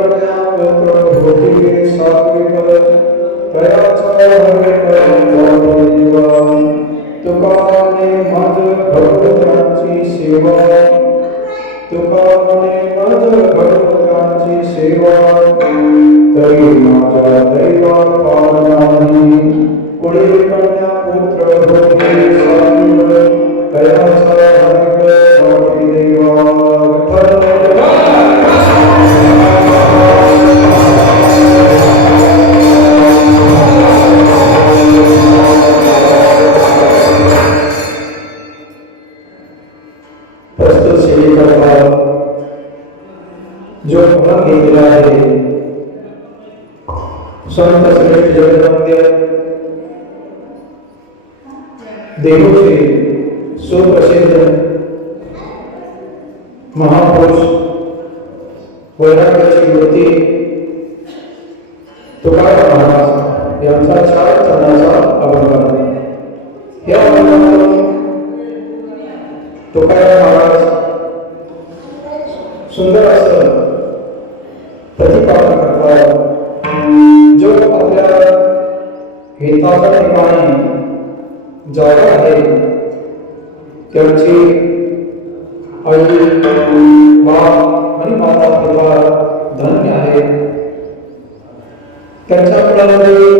कन्या पुत्र भोगी सात्विक तयाचा हरे देवा तुकाने माझ भगवंताची सेवा तुकाने माझ भगवंताची सेवा तरी माझ्या दैवा पार नाही पुढे कन्या पुत्र भोगी सात्विक तयाचा हरे देवा जो भाग घेतला आहे संत श्रेष्ठ जगन्नाथ देवोचे सुप्रसिद्ध महापुरुष वैराग्याची मूर्ती तुकाराम महाराज यांचा 4 चरणाचा अभंग या अभंगातून तुकाराम महाराज सुंदर असं प्रतिपादन करतात जो आपल्या हिताच्या ठिकाणी जागा आहे त्यांची आई बाप आणि माता पिता धन्य आहे त्यांच्या कुळामध्ये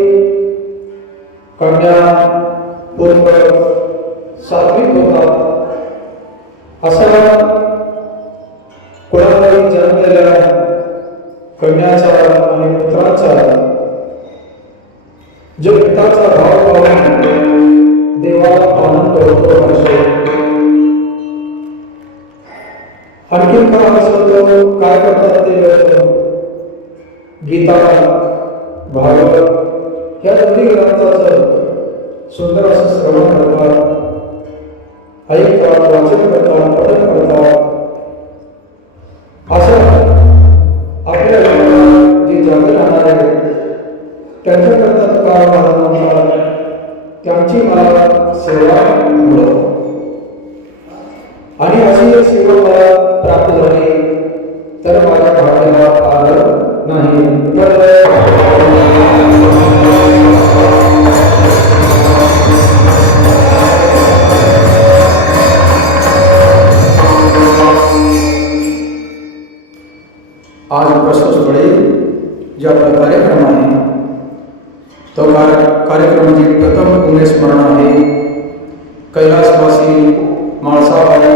कन्या पुत्र सात्विक होतात असा कुळामध्ये जन्मलेल्या कन्याचा आणि पुत्राचा जो पिताचा भाव पाहून देवाला आनंद होतो असतो आणखी काय असतो काय करतात ते गीता भागवत या दोन्ही ग्रंथाचं सुंदर असं श्रवण करतात ऐकतात वाचन करतात पठन करतात असं आपल्या जे जागे राहणार आहे त्यांच्याकरता तुकाराम महाराज म्हणतात त्यांची मला सेवा मिळो आणि अशी सेवा मला प्राप्त झाली तर माझ्या भाग्याला आदर नाही तर आज प्रस्तुतकडे जो आपला कार्यक्रम आहे तो कार्यक्रमाची प्रथम पुण्यस्मरण आहे कैलासवासी माळसाबाई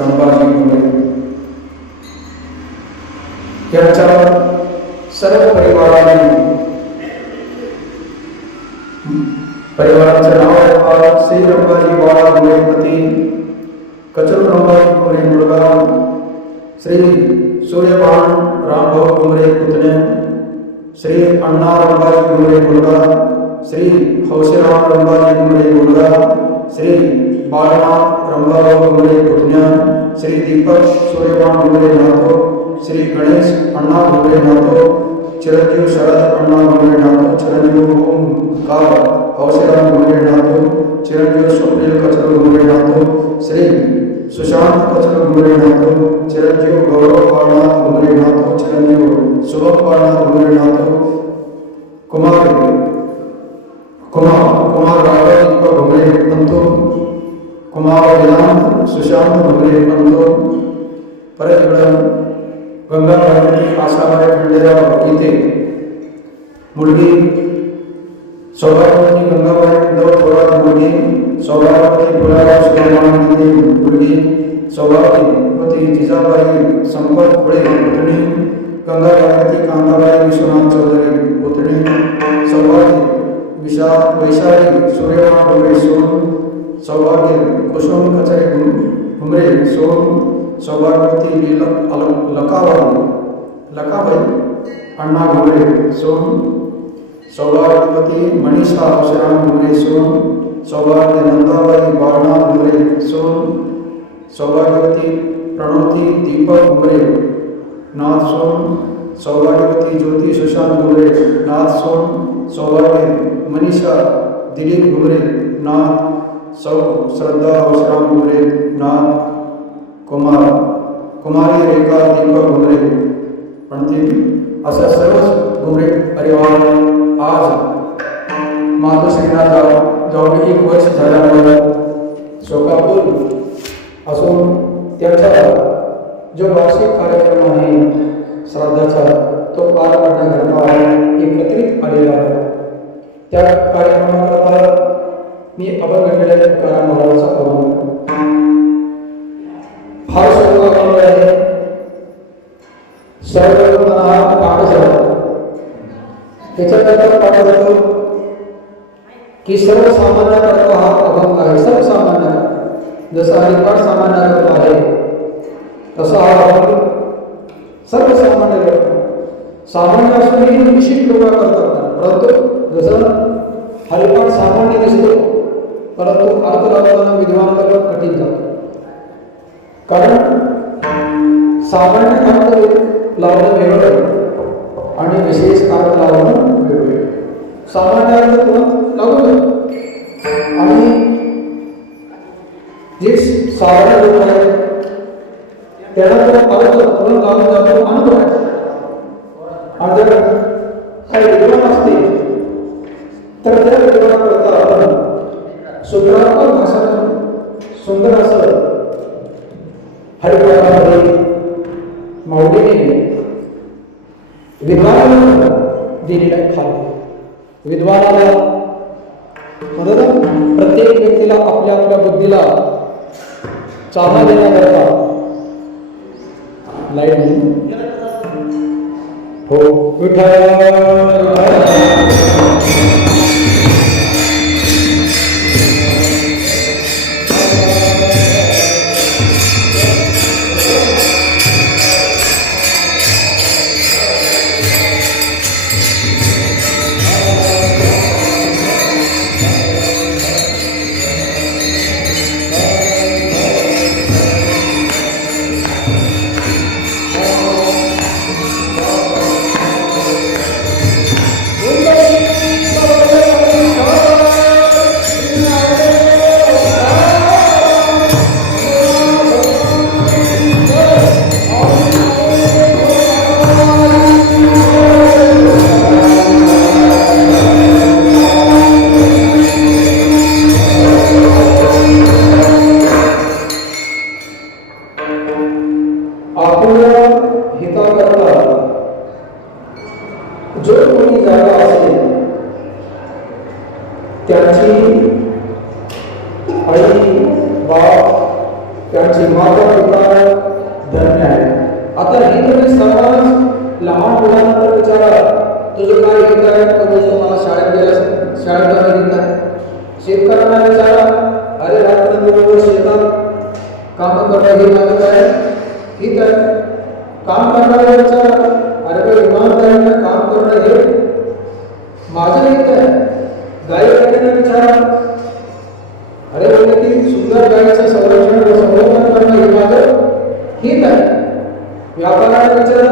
रंबाजी घुमरे यांच्या सर्व परिवाराचं नाव आहे श्री रंबाजी बाळा घुमरे पती कचरू रंबाजी घुमरे मुलगा श्री सूर्यपान रामभाऊ घुमरे पुतणे श्री अण्णा रंबाजी घुमरे मुलगा श्री हौसेराम रंबाजी घुमरे मुलगा श्री बाळनाथ रंबाभाऊ घुमरे पुतण्या श्री दीपक सूर्यपान घुमरे नातो श्री गणेश अण्णा घुमरे नातो चिरंजीव शरद अण्णा घुमरे नातो चिरंजीव ओमकार हौसेराम घुमरे नातो चिरंजीव स्वप्नील कचरू घुमरे नातो श्री सुशांत कचरू घुमरे नातो चिरंजीव गौरव पाळनाथ घुमरे नातो चिरंजीव शुभम पाळनाथ घुमरे नातो कुमार राघव दीपक घुमरे पंतो कुमार वेदांत सुशांत घुमरे पंतो परत गंगा भारती आशाबाई खंडेराव गीते मुलगी सौभाग्यवती गंगाबाई उद्धव थोरात मुलगी सौभाग्यवती फुलाराव सुलेमान मुलगी सौभाग्यवती जिजाबाई संपत पुढे पुतणी गंगाभारती कांताबाई विश्वनाथ चौधरी पुतणी सौभाग्य वैशाली सूर्यमान घुमरे सोन सौभाग्य कुसुम कचरे घुमरे सोन सौभाग्यवती लकाबाई अण्णा घुमरे सोन सौभाग्यवती मनीषा हौसेराम घुमरे सोन सौभाग्य नंदाबाई बाळनाथ घुमरे सोन सौभाग्यवती प्रणोती दीपक घुमरे नाथ सोन सौभाग्यवती ज्योति सुशांत घुमरे नाथ सोन सौभाग्य मनीषा दिलीप घुमरे नाथ श्रद्धा हौसेराम घुमरे नाथ कुमारी रेखा दीपक घुमरे पणती असं सर्वच गुमरे परिवार आज मातोश्रीला जाऊन 1 वर्ष झाल्यामुळं शोकाकुल असून त्याचा जो वार्षिक कार्यक्रम आहे श्राद्धाचा तो पार पाडण्याकरता एकत्रित आलेला आहे. त्या कार्यक्रमाकरता मी अभंगलेल्या तुकाराम महाराजांचा आवाहन करतो. फार शोकाकुल आहे. सर्वप्रथम हा पाठ झाला त्याच्यानंतर पाठ जातो की सर्वसामान्याकरता हा अभंग आहे. सर्वसामान्य जसा हरिपाठ सामान्याकरता आहे तसा हा अभंग सर्वसामान्य करतो. सामान्य असूनही विशिष्ट लोक करतात, परंतु जसं हरिपाठ सामान्य दिसतो परंतु अर्थ लावताना विद्वानाला कठीण जातो. कारण सामान्य अर्थ लावणं वेगळं आणि विशेष अर्थ लावणं वेगळं. सामान्य अर्थ तुला लावून आणि जे साधारण लोक आहेत त्याला तो अर्थ तुला लावून जातो अनुभव आहे. आणि जर काही विद्वान असते तर त्या विद्वानाकरता आपण सुंदरात्मक भाषातून सुंदर असं हरिपाठामध्ये माऊलीने विद्वानाला दिलेला खाली विद्वानाला प्रत्येक व्यक्तीला आपल्या आपल्या बुद्धीला चालना देण्याकरता लाईट हो विठ्ठल जो कोणी जागा असेल त्यांची आई बाप त्यांची माता पिता धन्य आहे. आता ही तुम्ही सर्वांच लहान मुलांना तर विचारा तुझं काय हित आहे तर बोलतो मला शाळेत गेला शाळेत जाणं हित आहे. शेतकऱ्यांना विचारा अरे रात्रंदिवस शेतात काम करणं हे माझं काय हित आहे. काम करणाऱ्या विचारा अरे इमानदारीने काम करणं हे माझं हित आहे. गायीला विचारा अरे की सुंदर गायीचं संवर्धन करणं हे माझं हित आहे. व्यापाराला विचारा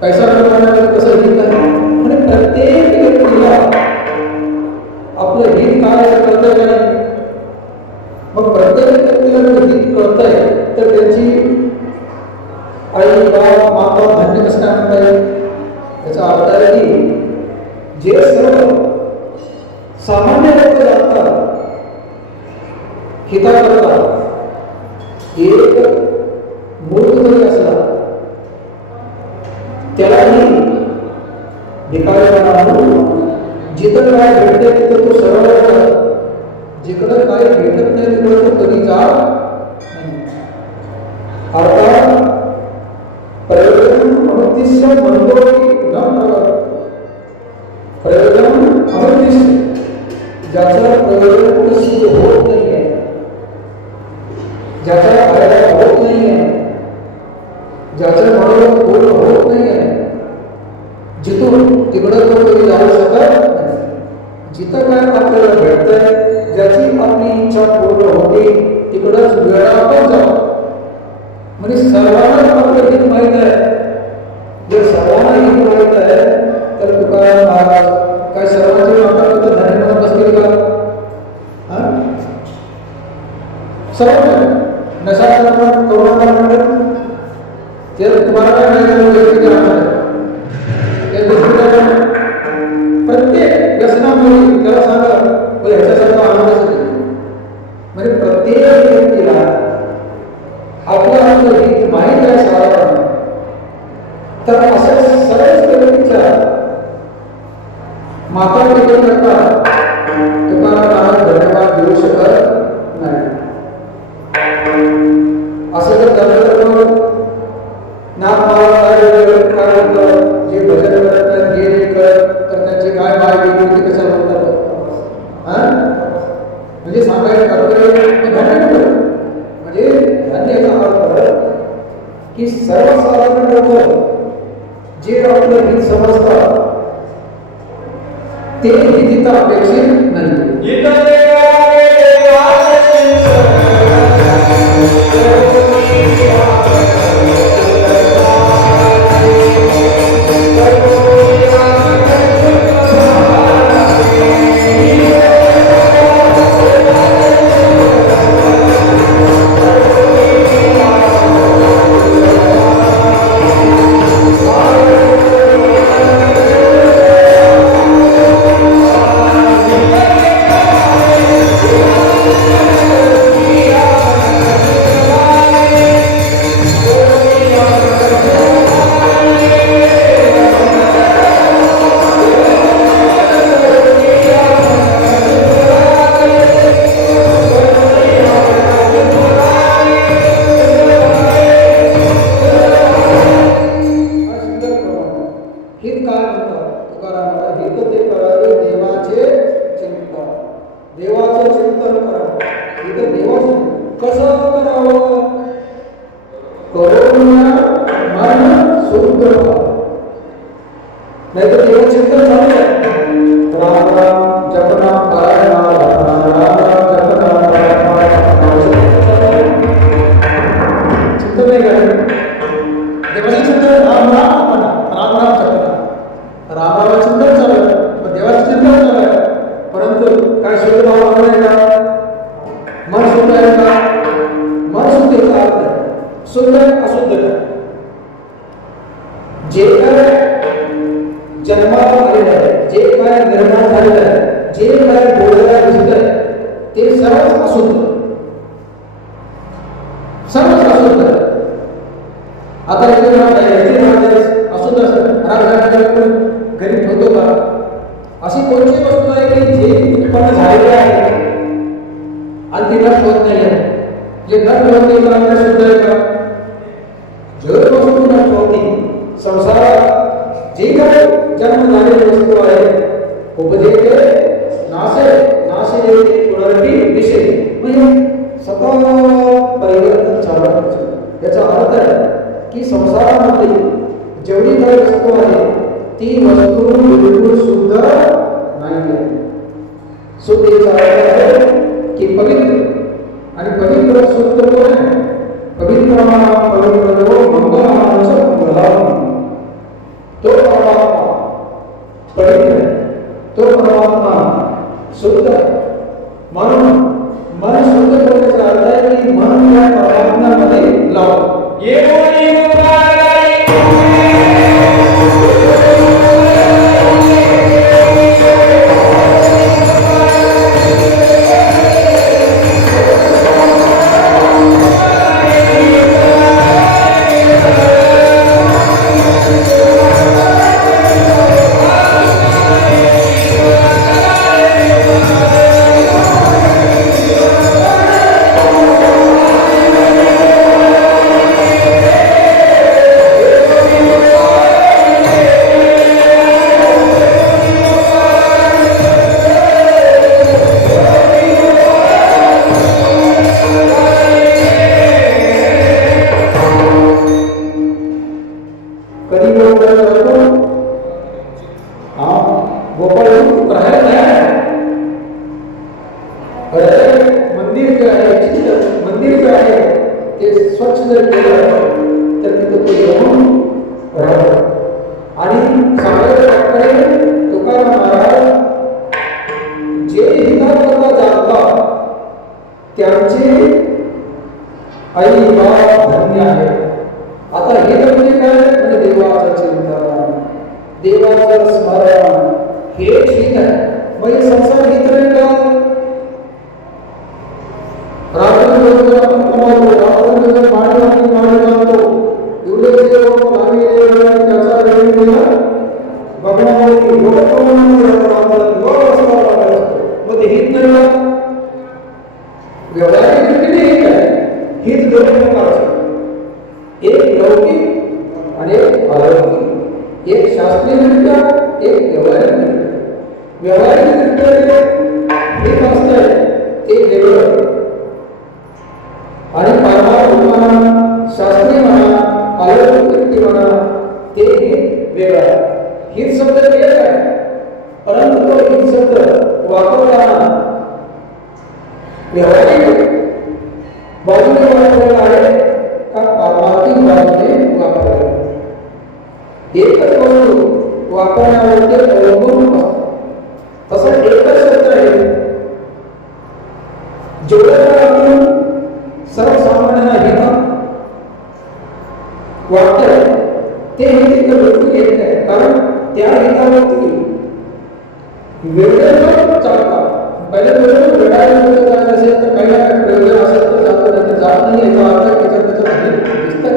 पैसा कमवण्याचं कसं हित आहे. म्हणजे प्रत्येक व्यक्तीला आपलं हित काय कळतंय का नाही. मग प्रत्येक व्यक्तीला जर हित कळतंय तर त्याची आई बाप माता धन्य कसं काय म्हणता येईल. याचा अर्थ आहे की जे सर्व सामान्य लोक जातात हिता करतात एक मूर्ख जरी असला त्यालाही भिकाऱ्याला जिथं काय भेटते तिथं तो सरळ जातो. जिकडं काय भेटत नाही तिकडं तो कधी जात नाही. अर्थात प्रयोजन अमृतिष्य म्हणतो की प्रयोजन अमृतिष्य ज्याचं प्रयोजन कुठं सिद्ध होत नाही आहे, ज्याचा फायदा होत नाही आहे, ज्याचं मनोरथ पूर्ण होत नाही आहे, जिथून तिकडं तो कधी जाऊ शकत नाही. जिथं काय आपल्याला भेटतंय ज्याची आपली इच्छा पूर्ण होते तिकडंच वेळापण जाऊ. म्हणजे सर्वांनाच आपलं हित माहीत आहे. जर सर्वांना हित माहीत आहे तर तुकाराम महाराज काय सर्वांची वापर धान्य म्हणत असतील का. सर्व नशा करोना ते तुम्हाला काय नाही तर असे सरळ विचार माता पिता करता तुकाराम धन्यवाद देऊ शकत नाही. असं जर झालं तर मग जे भजन करतात हे नाही करत तर त्यांचे काय बाय वेगळी ते कशाला म्हणतात. म्हणजे सांगायचं तात्पर्य म्हणजे याचा अर्थ की सर्वसाधारण लोक जे आपलं हित समजतात ते हित अपेक्षित नाही. आई बाप धन्य आहे. आता हे म्हणजे काय म्हणजे देवाचं चिंतन एक शास्त्रीयदृष्ट्या, एक व्यावहारिकदृष्ट्या. व्यावहारिकदृष्ट्या एक असतं ते वेगळं आणि पारमार्थिक म्हणा, शास्त्रीय म्हणा, अलौकिक व्यक्ती म्हणा, ते वेगळं. हित शब्द एक आहे, परंतु तो हित शब्द वापरताना व्यावहारिक बाजूने वापरलेला आहे का पारमार्थिक बाजूने वापरलेला आहे. एकच वस्तू वापरण्यावरती अवलंबून असतं. तसं एकच शब्द आहे, जेवढं आपण सर्वसामान्यांना हित वाटतंय ते हित इथं भेटून येत नाही, कारण त्या हितावरती वेगळे लोक चालतात. पहिले वेगळे वेळायला जात असेल तर काही ना काही वेगळे असेल तर जातो, नाही तर जात नाही. याचा अर्थ त्याच्या दिसतं.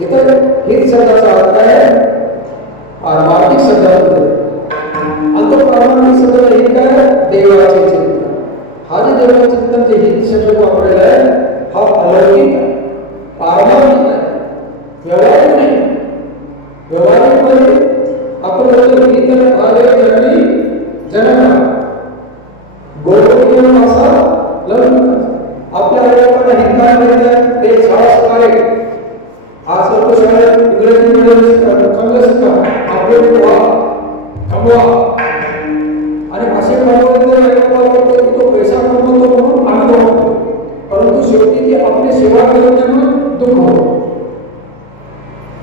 इथं हित शब्दाचा अर्थ आहे पारमार्थिक शब्दामध्ये. आणि तो पारमार्थिक शब्दाचा हित काय? देवाचे चिंतन. हा जे देवाचे चिंतन जे हित शब्द वापरलेला आहे हा अलौकिक आहे, पारमार्थिक आहे, व्यावहारिक नाही. व्यावहारिक मध्ये आपण बोलतो हित आले जननी जनना गोलोकीय असा लौकिक. आपल्या लोकांना हित मिळते ते शास्त्राले आज लोक शाळेत इंग्रजी मीडियम चांगलं शिकतात, आपले कमवा आणि असे कमवले तो पैसा कमवतो म्हणून आनंद होतो, परंतु शेवटी ती आपली सेवा केल्याने दुःख होतो.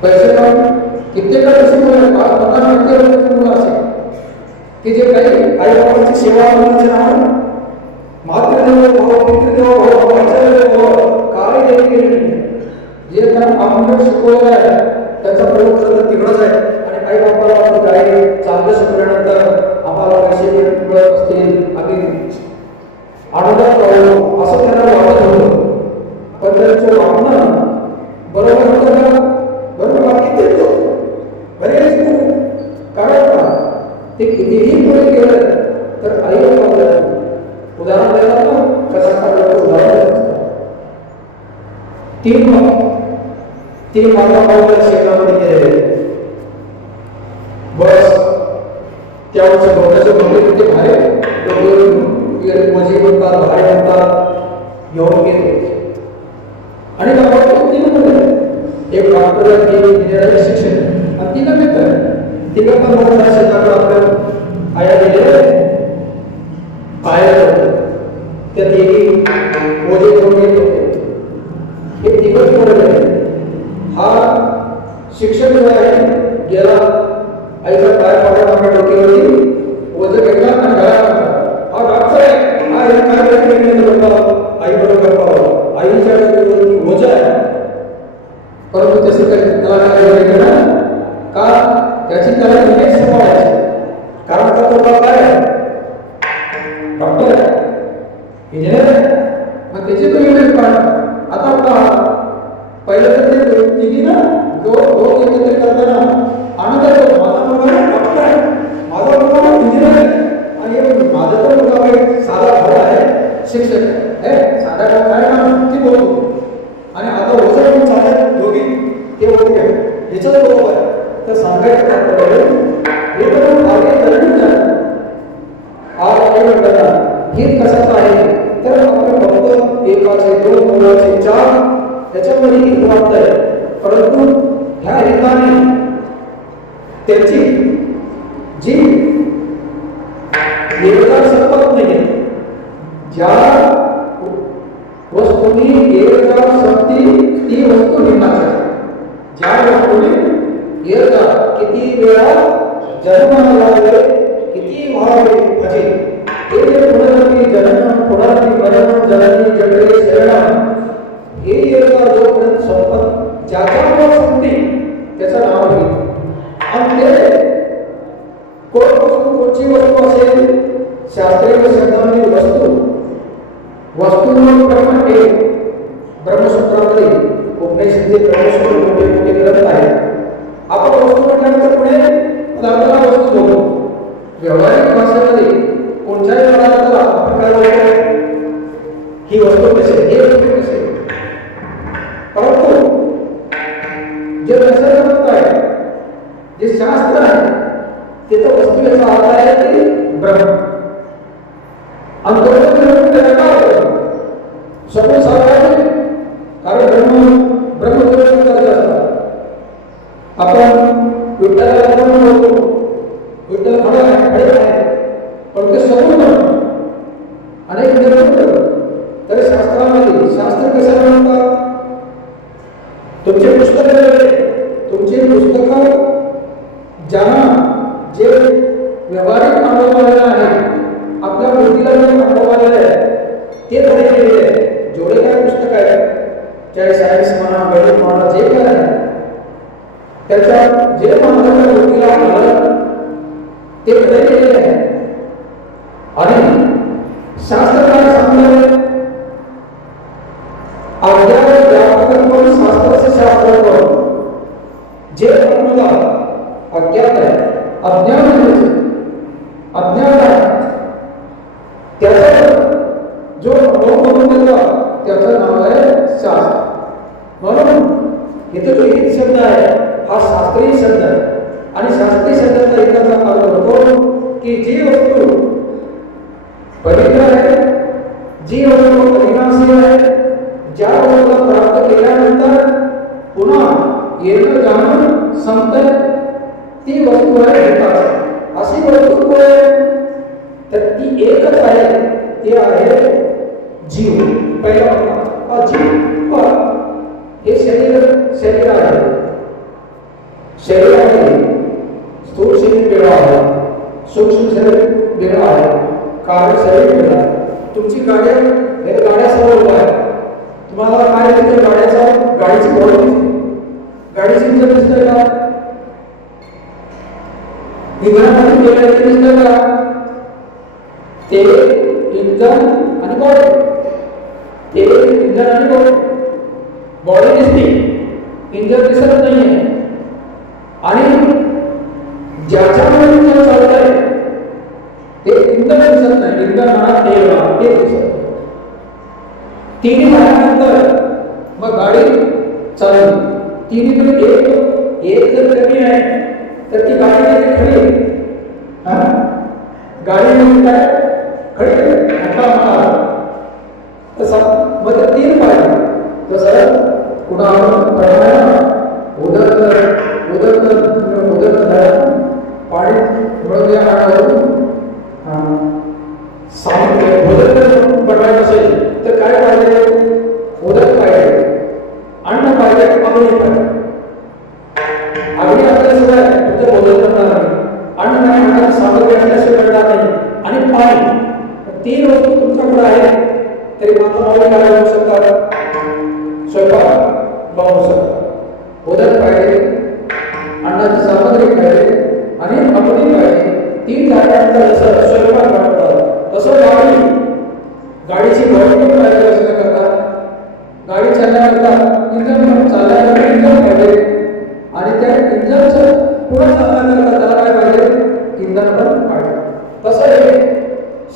पैसे काढून कित्येक असे मुलं असेल की जे काही आई बाबांची सेवा करण्याचे नाव मातृदेवो भव, पितृदेवो भव, आचार्यदेवो भव काय देवी केली नाही. जे कारण आपण शिकवलेलं आहे त्याचा प्रयोग करत तिकडंच आहे. आणि आई बाबाला आपण काही चांगलं शिकवल्यानंतर आम्हाला पैसे मिळत असतील, आम्ही आनंदात राहू असं त्यांना वाटत होतं. पण त्यांचं वागणं बरोबर होतं का? बरोबर वाटते बरेच कारण ते कितीही पुढे गेलं तर आई बाबा उदाहरण देतात ना, कसा काढलं उदाहरण देतात. तीन माता शेतामध्ये गेलेले बस त्यावरचे भोगाचे मोठे भारे मजी म्हणतात, भारे म्हणतात, येऊन गेले. आणि तीन मुलं, एक डॉक्टर, एक इंजिनियर, शिक्षण आणि तीन मित्र. तिघांना मोठ्या शेताकडे आपल्या आया गेले पाया त्या तिघी ओझे करून येत होते. हे तिघच मुलं हा शिक्षक जो आहे गेला आईचा पाय पडला आपल्या डोक्यावरती, ओझं घेतला आणि गळा टाकला. हा डॉक्टर आहे, हा हे काय आई बरोबर आईच्या डोक्यावरती ओझं आहे, परंतु तसे त्याला काय केलं का त्याची त्याला इमेज सांभाळायची. कारण का तो काय आहे, डॉक्टर आहे, इंजिनियर आहे, मग त्याची तो इमेज काढ. आता पहा पहिलं तर ते तिघी ना दोन एकत्रित करताना आनंद येतो. माझा मुलगा डॉक्टर आहे, माझा मुलगा इंजिनियर आहे, आणि माझा तो मुलगा साधा भाऊ आहे, शिक्षक आहे. साधा भाऊ काय ना ती बोलतो आणि आता ओझं पण चालत दोघी ते ओझे ह्याच्याच बरोबर आहे. तर सांगायचं हे तर मागे करणं झालं. आज आपण म्हणताना हित कशाचं आहे तर आपण फक्त एकाचे दोन, मुलाचे चार त्याच्यामध्ये हित वाटत आहे, परंतु ह्या हिताने त्याची जी एकदा संपत नाही. ज्या वस्तूंनी एकदा संपती ती वस्तू हिताची. ज्या वस्तूने एकदा किती वेळा जन्माला लागले, किती व्हावे भजे, हे जे पुनरपी जनन पुनरपी मरण जननी जगले शरण, हे एकदा जोपर्यंत संपत ज्याच्यामुळे संपते त्याचं नाव घेतो. आणि ते कोणची वस्तू असेल, शास्त्रीय शब्दांनी वस्तूंवर प्रमाण एक ब्रह्मसूत्रामध्ये उपनिषदे ब्रह्मसूत्र मोठे मोठे ग्रंथ आहेत. आपण वस्तू म्हटल्यानंतर पुढे आपल्याला वस्तू बघू. व्यावहारिक भाषेमध्ये कोणत्याही पदार्थाला आपण काय बोलतो, ही वस्तू कशी, हे वस्तू कशी. परंतु जे दर्शक आहे जे शास्त्र आहे त्याचा वस्तू याचा अर्थ आहे की ब्रह्म. आणि सगळं साधारण कारण ब्रह्म आपण विठ्ठलाला ब्रह्म बोलतो. विठ्ठल खडा आहे पण ते सगळं अनेक तर शास्त्रामध्ये शास्त्र कशाला म्हणतात? तुमचे पुस्तक तुमचे पुस्तक ज्यांना जे व्यवहारिक अनुभव आलेला आहे, आपल्या बुद्धीला जे अनुभव आलेला आहे ते धडे केलेले आहे. जेवढे काही पुस्तक आहेत, चाहे सायन्स म्हणा, गणित म्हणा, जे काय आहे त्याच्या जे माणसाच्या बुद्धीला आलं ते धडे केलेले आहे. आणि शास्त्र काय सांगतात? अज्ञान व्यापकत्व शास्त्राचं शास्त्र जे आपल्याला अज्ञात आहे, अज्ञान आहे त्याचा जो अनुभव करून देतो त्याचं नाव आहे शास्त्र. म्हणून इथे जो हित शब्द आहे हा शास्त्रीय शब्द आहे. आणि शास्त्रीय शब्दाचा एकाचा अर्थ होतो की जी वस्तू पवित्र आहे, जी वस्तू अविनाशी आहे, ज्या वस्तूला प्राप्त केल्यानंतर पुन्हा येणं जाणं संपतं, ती वस्तू आहे हिताची. अशी वस्तू कोण आहे? तर ती एकच आहे, ती आहे जीव. पहिला होता जीव. हे शरीर आहे. शरीर आहे, स्थूल शरीर वेगळं आहे, सूक्ष्म शरीर वेगळं आहे, कारण शरीर वेगळं आहे. तुमची गाड्या समोर उभा आहे, तुम्हाला काय दिसतं? गाडीची बॉडी दिसते. गाडीची इंजन दिसतंय का? इंधनामध्ये केलेलं दिसतंय का? ते इंधन आणि बॉडी, ते इंधन आणि बॉडी दिसते, इंजन दिसत नाहीये. आणि ज्याच्यामुळे इंजन चालतंय ते इंधन दिसत नाही. इंधन म्हणा ते दिसत. तिन्ही झाल्यानंतर मग गाडी चालली. तिन्ही एक जर कमी आहे तर ती गाडी खडी आहे. गाडी काय खडी तसा मग तीन पाहिजे. तसं कुठं आपण उदर पाणी मिळून बनवायचं असेल तर काय पाहिजे? उदक पाहिजे, अन्न पाहिजे, पाणी पाहिजे. अगदी आपल्याला सगळं आहे, तुमचं बदल करणार नाही. अन्न नाही म्हणतात, सामग्री असल्याशिवाय करणार नाही. आणि पाणी, तीन वस्तू तुमच्याकडे आहे तरी मात्र माऊली काय बनवू शकतात? स्वयंपाक बनवू शकतात. उदक पाहिजे, अन्नाची सामग्री पाहिजे आणि पाणी पाहिजे. तीन झाल्यानंतर जसं स्वयंपाक बनवतात तसं गाडीची बॉडी पण पाहिजे. असं करतात गाडी चालण्याकरता इंधन चालण्याकरता इंधन पाहिजे. आणि त्या इंधनचं पुढे चालण्याकरता त्याला काय पाहिजे? इंधन पण पाहिजे. तसं हे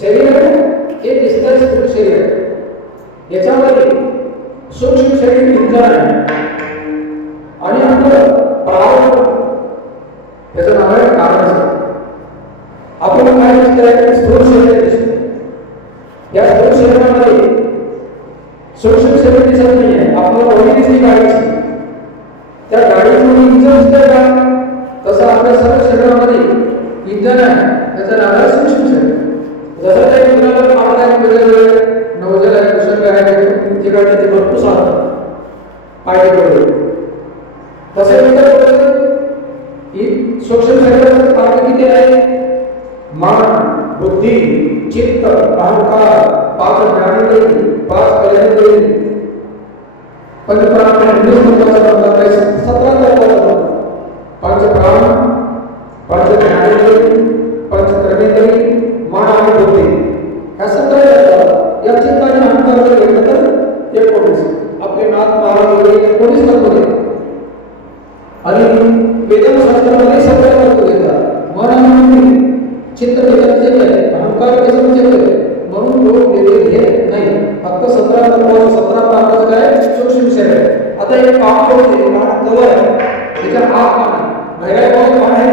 शरीर हे दिसतं स्थूल शरीर, याच्यामध्ये सूक्ष्म शरीर इंधन आहे. आणि आपलं प्राण याचं नाव आहे कारण. आपल्याला काय दिसतंय? स्थूल शरीर दिसतं. या स्थूल शरीरामध्ये सूक्ष्म शरीर दिसत नाहीये. आपल्याला बॉडी दिसली गाडीची, त्या गाडीमध्ये इंधन दिसतंय का? तसं आपल्या सर्व शरीरामध्ये इंधन आहे, त्याचं नाव आहे सूक्ष्म शरीर. जसं काही तुम्हाला पाठ आहे, वेगवेगळे नवजल आहे, कुशल आहे, जे काय ते भरपूर साधं पाहिजे पडले. तसे सूक्ष्म शरीराचं कार्य किती आहे? मन, बुद्धी, चित्त, अहंकार, 5 ज्ञानेंद्रिय, 5 कर्मेंद्रिय, पंचप्राण, 17 पंचप्राण, 5 ज्ञानेंद्रिय, 5 कर्मेंद्रिय, मन आणि बुद्धी. ह्या 17 या चित्त आणि अहंकार जर घेतलं तर 19. आपले नाथ महाराज वगैरे 19 दाखवले. आणि वेदशास्त्रामध्ये 17 दाखवले. मन आणि बुद्धी, चित्त त्याच्यात आहे, अहंकार त्याच्यात आहे. म्हणून लोक वेगळे घेत नाही. फक्त 17 पापाचं काय? सूक्ष्म शरीर. आता एक पाप होते, कारण कवर आहे, त्याच्या आत पाणी, बाहेर पाणी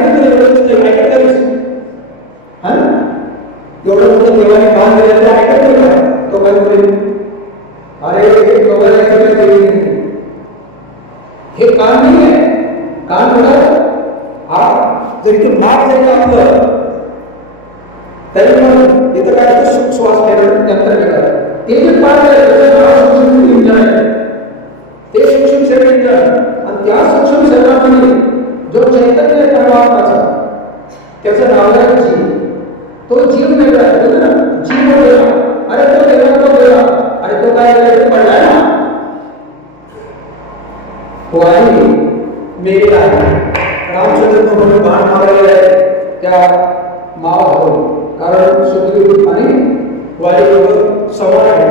कारण जरी ते नाक जरी आपलं तरी पण इथं काय श्वास घ्यायला यंत्र घेतात ते जे पार्ट आहे सूक्ष्म इंजन आहे ते सूक्ष्म शरीर इंजन आणि त्या सूक्ष्म शरीरामध्ये जो चैतन्य आहे परमात्माचा त्याचं नाव आहे जीव तो जीव वेगळा आहे ना जीव वेगळा अरे तो वेगळा तो वेगळा अरे तो काय पडलाय ना वाली मेलेला आहे रामचंद्र म्हणून बाण मारलेला आहे त्या मावावर कारण सुग्रीव आणि वाली दोघं समान आहे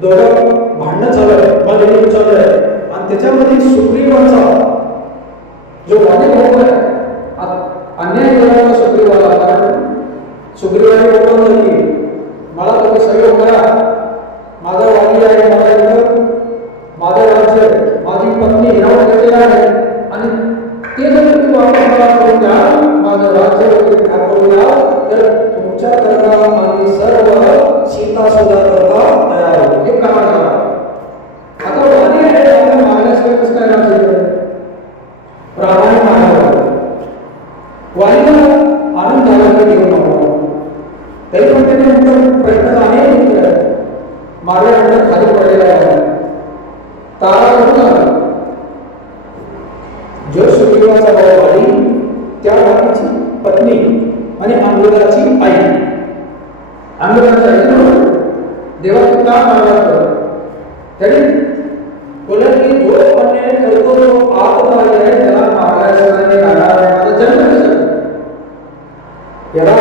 दोघं भांडणं चालू आहे मतभेद चालू आहे आणि त्याच्यामध्ये सुग्रीवाचा जो वाली भाऊ आहे अन्याय करायला सुग्रीवाला कारण सुग्रीवाने बोलवलं की मला तुम्ही सहयोग करा माझा वाली आहे माझं राज्य माझी पत्नी हिरावून घेतलेला आहे आणि ते जर तुम्ही वापस मला करून द्या माझं राज्य वगैरे करून द्या तर तुमच्या करता आम्ही सर्व सीता सुद्धा करता तयार आहोत हे काम करा आता वाली आहे त्याला मारल्याशिवाय कसं काय राज्य प्रामाणिक मारला वालीला आनंद झाला की घेऊन नको तरी पण त्याने प्रयत्न अनेक केले मारल्यानंतर खाली पडलेला आहे तारा होता जो सुग्रीवाचा भाऊ वाली त्या वालीची पत्नी आणि अंगदाची आई अंगदाची आई देवाचे का मारला तरी बोलत की जो अन्याय करतो तो आत आहे त्याला मारल्याशिवाय नाही राहणार माझा जन्म कसं याला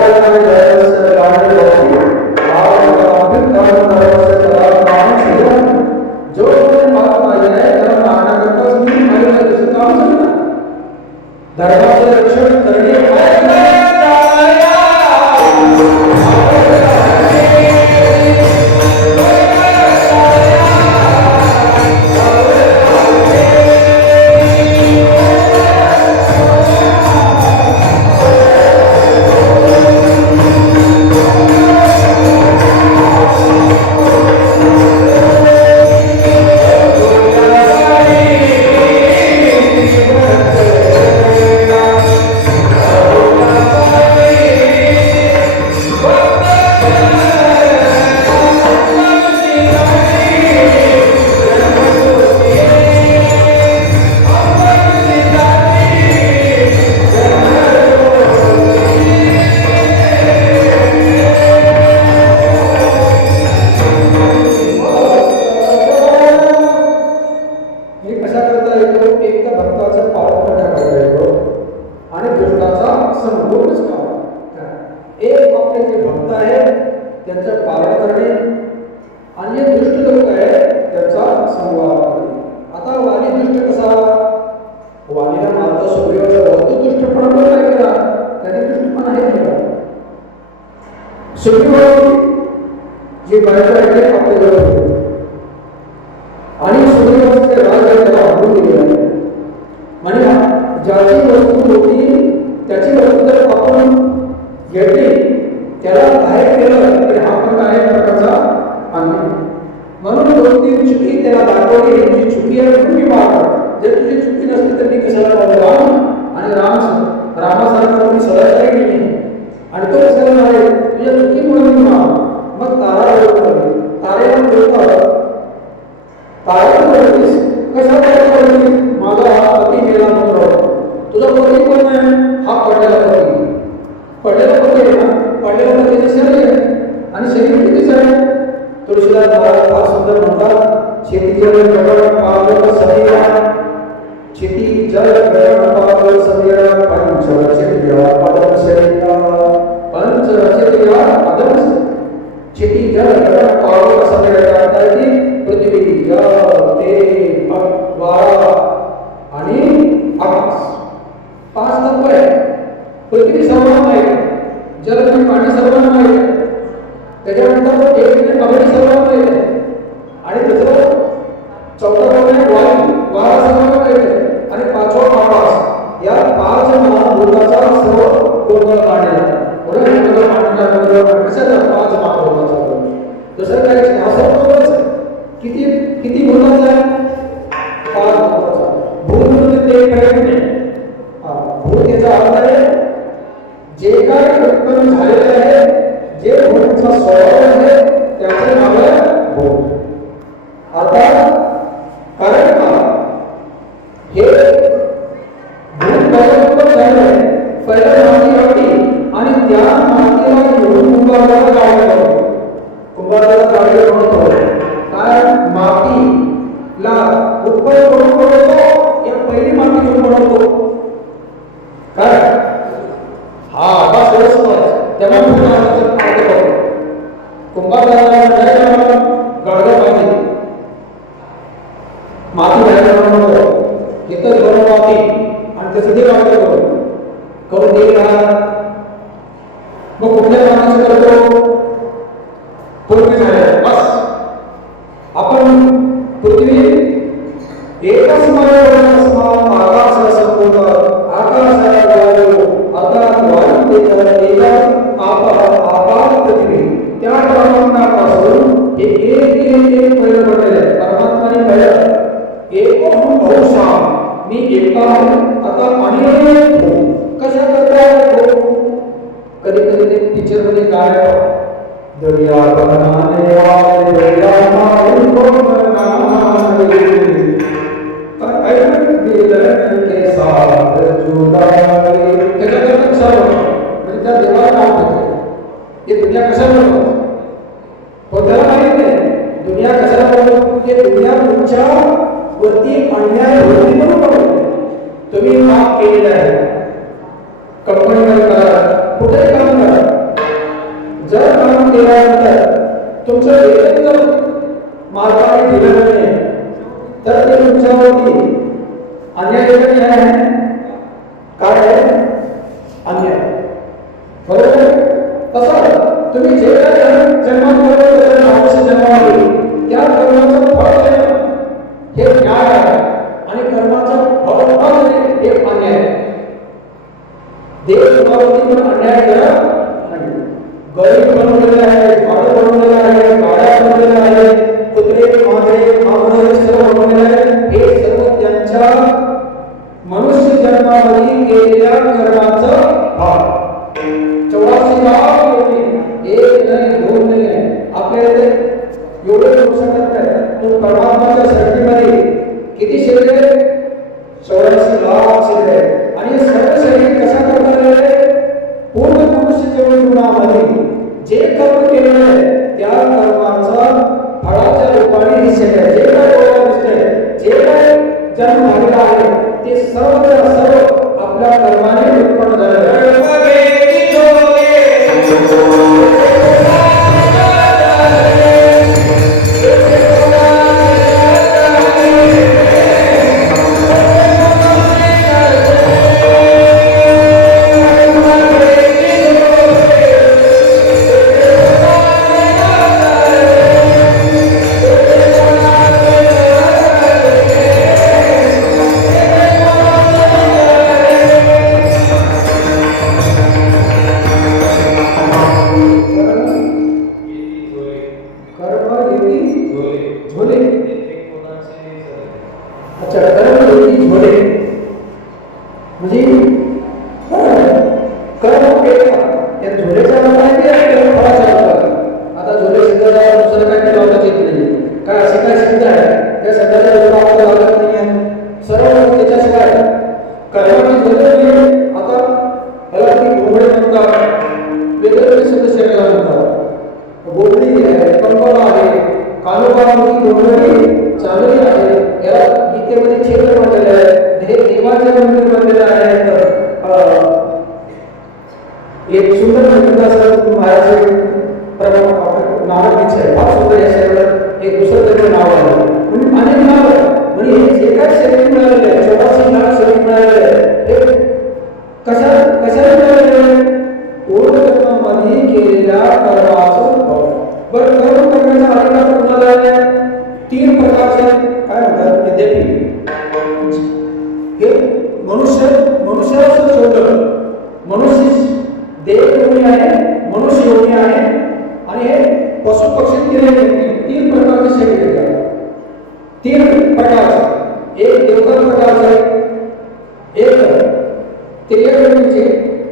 जो धर्माचं रक्षण करणे किती महत्वाचं आहे? 5 महत्वाचा. भूल म्हणजे ते प्रयत्न जे काय उत्पन्न झालेले आहे, जे भूमीचा स्वभाव आहे त्याचे नाव आहे भूम. आता कारण का हे भूम उत्पन्न झाले पहिल्या माती होती आणि त्या मातीला घेऊन कुंभाराला काढलं. कुंभाराला काढलं म्हणतो काय मातीला उत्पन्न करून बनवतो या पहिली माती घेऊन बनवतो काय हा बस व्यवस्थित तेव्हा भूम कुंभाराला गाडगा पाहिजे माती बाहेर बनवतो इथंच बनव माती आणि त्याचं ते गाडगा करून देईल. मग कुठल्या माणसाचं करतो पृथ्वी झाले बस आपण पृथ्वी एकच समान आकाश संपूर्ण आकाश वायू तेज आपात पृथ्वी त्या परमात्म्यापासून हे एक पहिलं पडलेलं आहे. परमात्माने पहिलं एकोहम बहुशा मी एकटा आहे आता अनेक कशा करता कधी कधी ते पिक्चर मध्ये काय दरिया बनाने वाले दरिया मारे को बनाने दिल के साथ जुदाई त्याच्या करता सर्व म्हणजे त्या देवाला नाव देते ये दुनिया कशाला बनवतो तो त्याला माहित नाही दुनिया कशाला बनवतो हे दुनिया तुमच्या वरती अन्याय होती म्हणून बनवते. तुम्ही काम केलेलं आहे कंपनीमध्ये करा कुठेही काम करा जर काम केल्यानंतर तुमचं वेतन जर मालकाने दिलं नाही तर ते तुमच्यावरती अन्याय केलेला आहे. काय आहे अन्याय बरोबर. तसं तुम्ही जे काही जन्मात जन्मावली त्या कर्माचं फळ देणं हे न्याय आहे आणि कर्माचं फळ न देणे हे अन्याय आहे. देव तुम्हावरती पण अन्याय करत नाही. गरीब बनवलेले आहे झाडं बनवलेले आहे गाड्या बनवलेल्या आहे कुत्रे मांजरे सर्व बनवलेले आहे हे सर्व त्यांच्या मनुष्य जन्मामध्ये केलेल्या कर्माचं फळ. 84 लाख योनी एक नाही दोन नाही आहे आपल्याला एवढे करू शकत नाही. तो परमात्माच्या सृष्टीमध्ये किती शरीर आहे 84 लाख शरीर आहे आणि सर्व शरीर कशा करतात पूर्ण मनुष्य जीवनामध्ये जे कर्म केलेले आहे त्या कर्माचा फळाच्या रूपाने हे शरीर जे काय डोळ्याला दिसते जे काय जन्म झालेला आहे ते सर्व आपल्या कर्माने उत्पन्न झालेले आहे.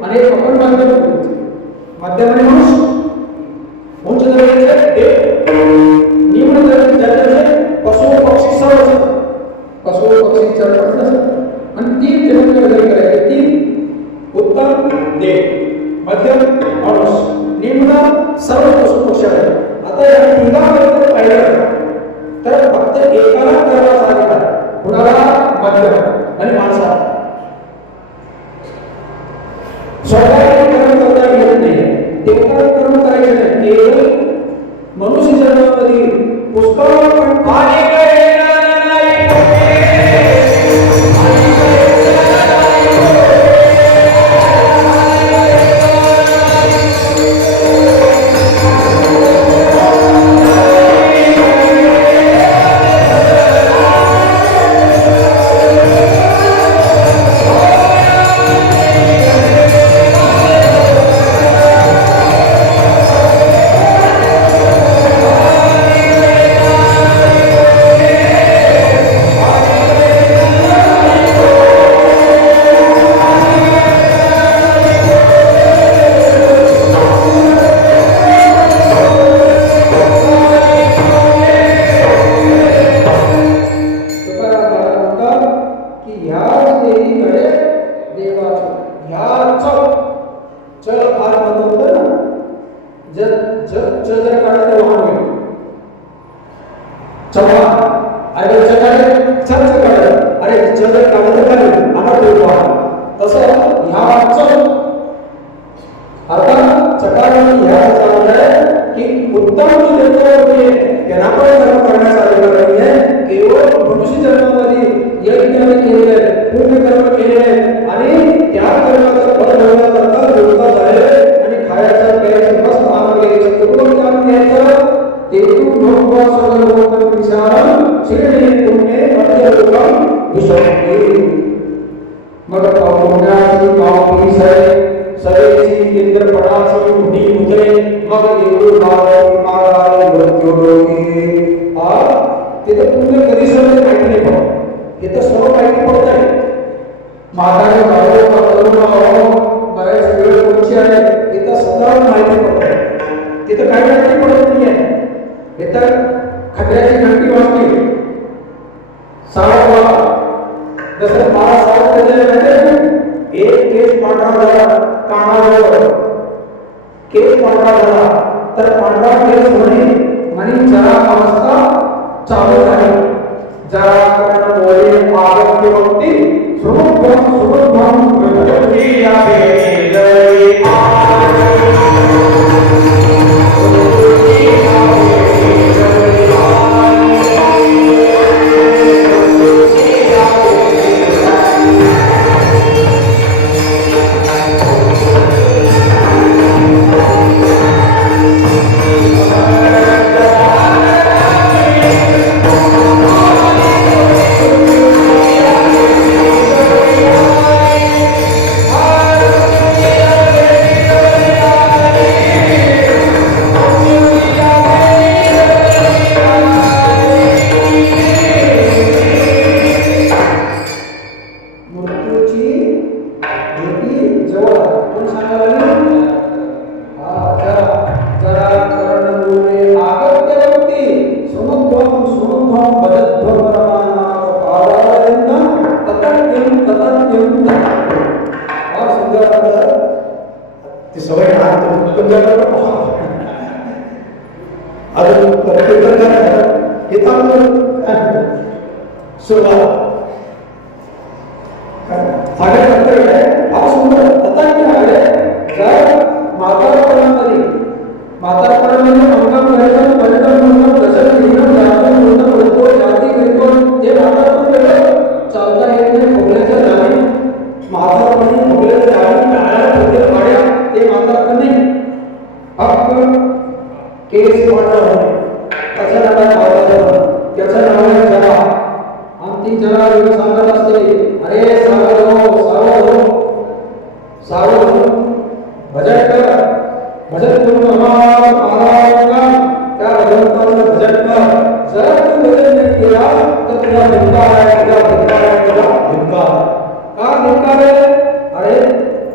आणि एक आपण मध्यम आणि मनुष्य उच्च दर्जाचे देव निम्न दर्जाचे पशु पक्षी सर्व पशु पक्षी सर्व आणि तीन जन्म करायचे तीन उत्तम देव मध्यम मनुष्य निम्न सर्व पशु पक्षी आता या तिघांमध्ये पाहिलं तर फक्त एकाला करायचा अधिकार कुणाला मध्यम आणि माणसाला स्वतःला कर्म करता येत नाही देवता कर्म करायचे नाही केवळ मनुष्य जन्मामध्ये पुष्कळ पण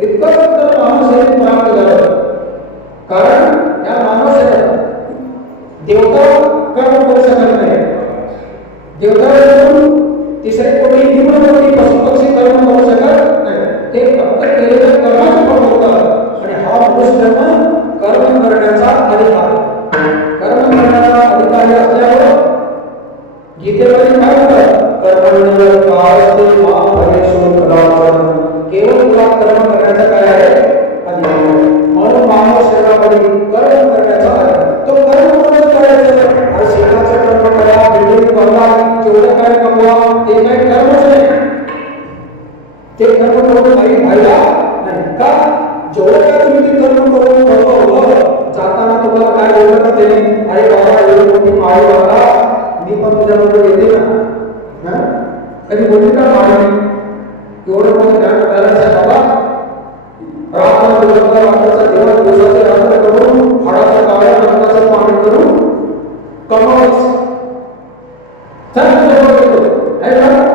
इतकं सुंदर मानव शरीर प्राप्त झालं. कारण या मानव शरीरात देवता कर्म करू शकत नाही. देवता तिसरे कोणी निम्नवर्ती पशु पक्षी कर्म करू शकत नाही. ते फक्त केलेल्या कर्माचे फळ होतं. आणि हा मनुष्य कर्म करण्याचा अधिकार, कर्म करण्याचा अधिकारी असल्यावर गीतेमध्ये काय म्हणतात? कर्मण्य कायस्ते मा फलेषु कदाचन. केवळ तुला कर्म करण्याचा काय आहे? अधिकार. म्हणून मानव शरीरामध्ये कर्म करण्याचा अधिकार. तो कर्म म्हणून करायचं. आणि शेताचं कर्म करा, बिल्डिंग बांधा, जेवढं काय कमवा, ते काही कर्मच नाही. ते कर्म करून काही फायदा नाही. का? जेवढं काय तुम्ही ते कर्म करून बघतो, जाताना तुम्हाला काय बोललं का ते? अरे बाबा एवढी मोठी माळी बाबा, मी पण तुझ्याबरोबर येते ना. कधी बोलली का माळी? एवढं मोठं ध्यान करायचं आहे बाबा. रात्र दिवसा रात्राचा दिवस दिवसाचे रात्र करून हाडाच्या काळ्या रक्ताचं पाणी करून कमावस. चल तुझ्याबरोबर येतो आहे का?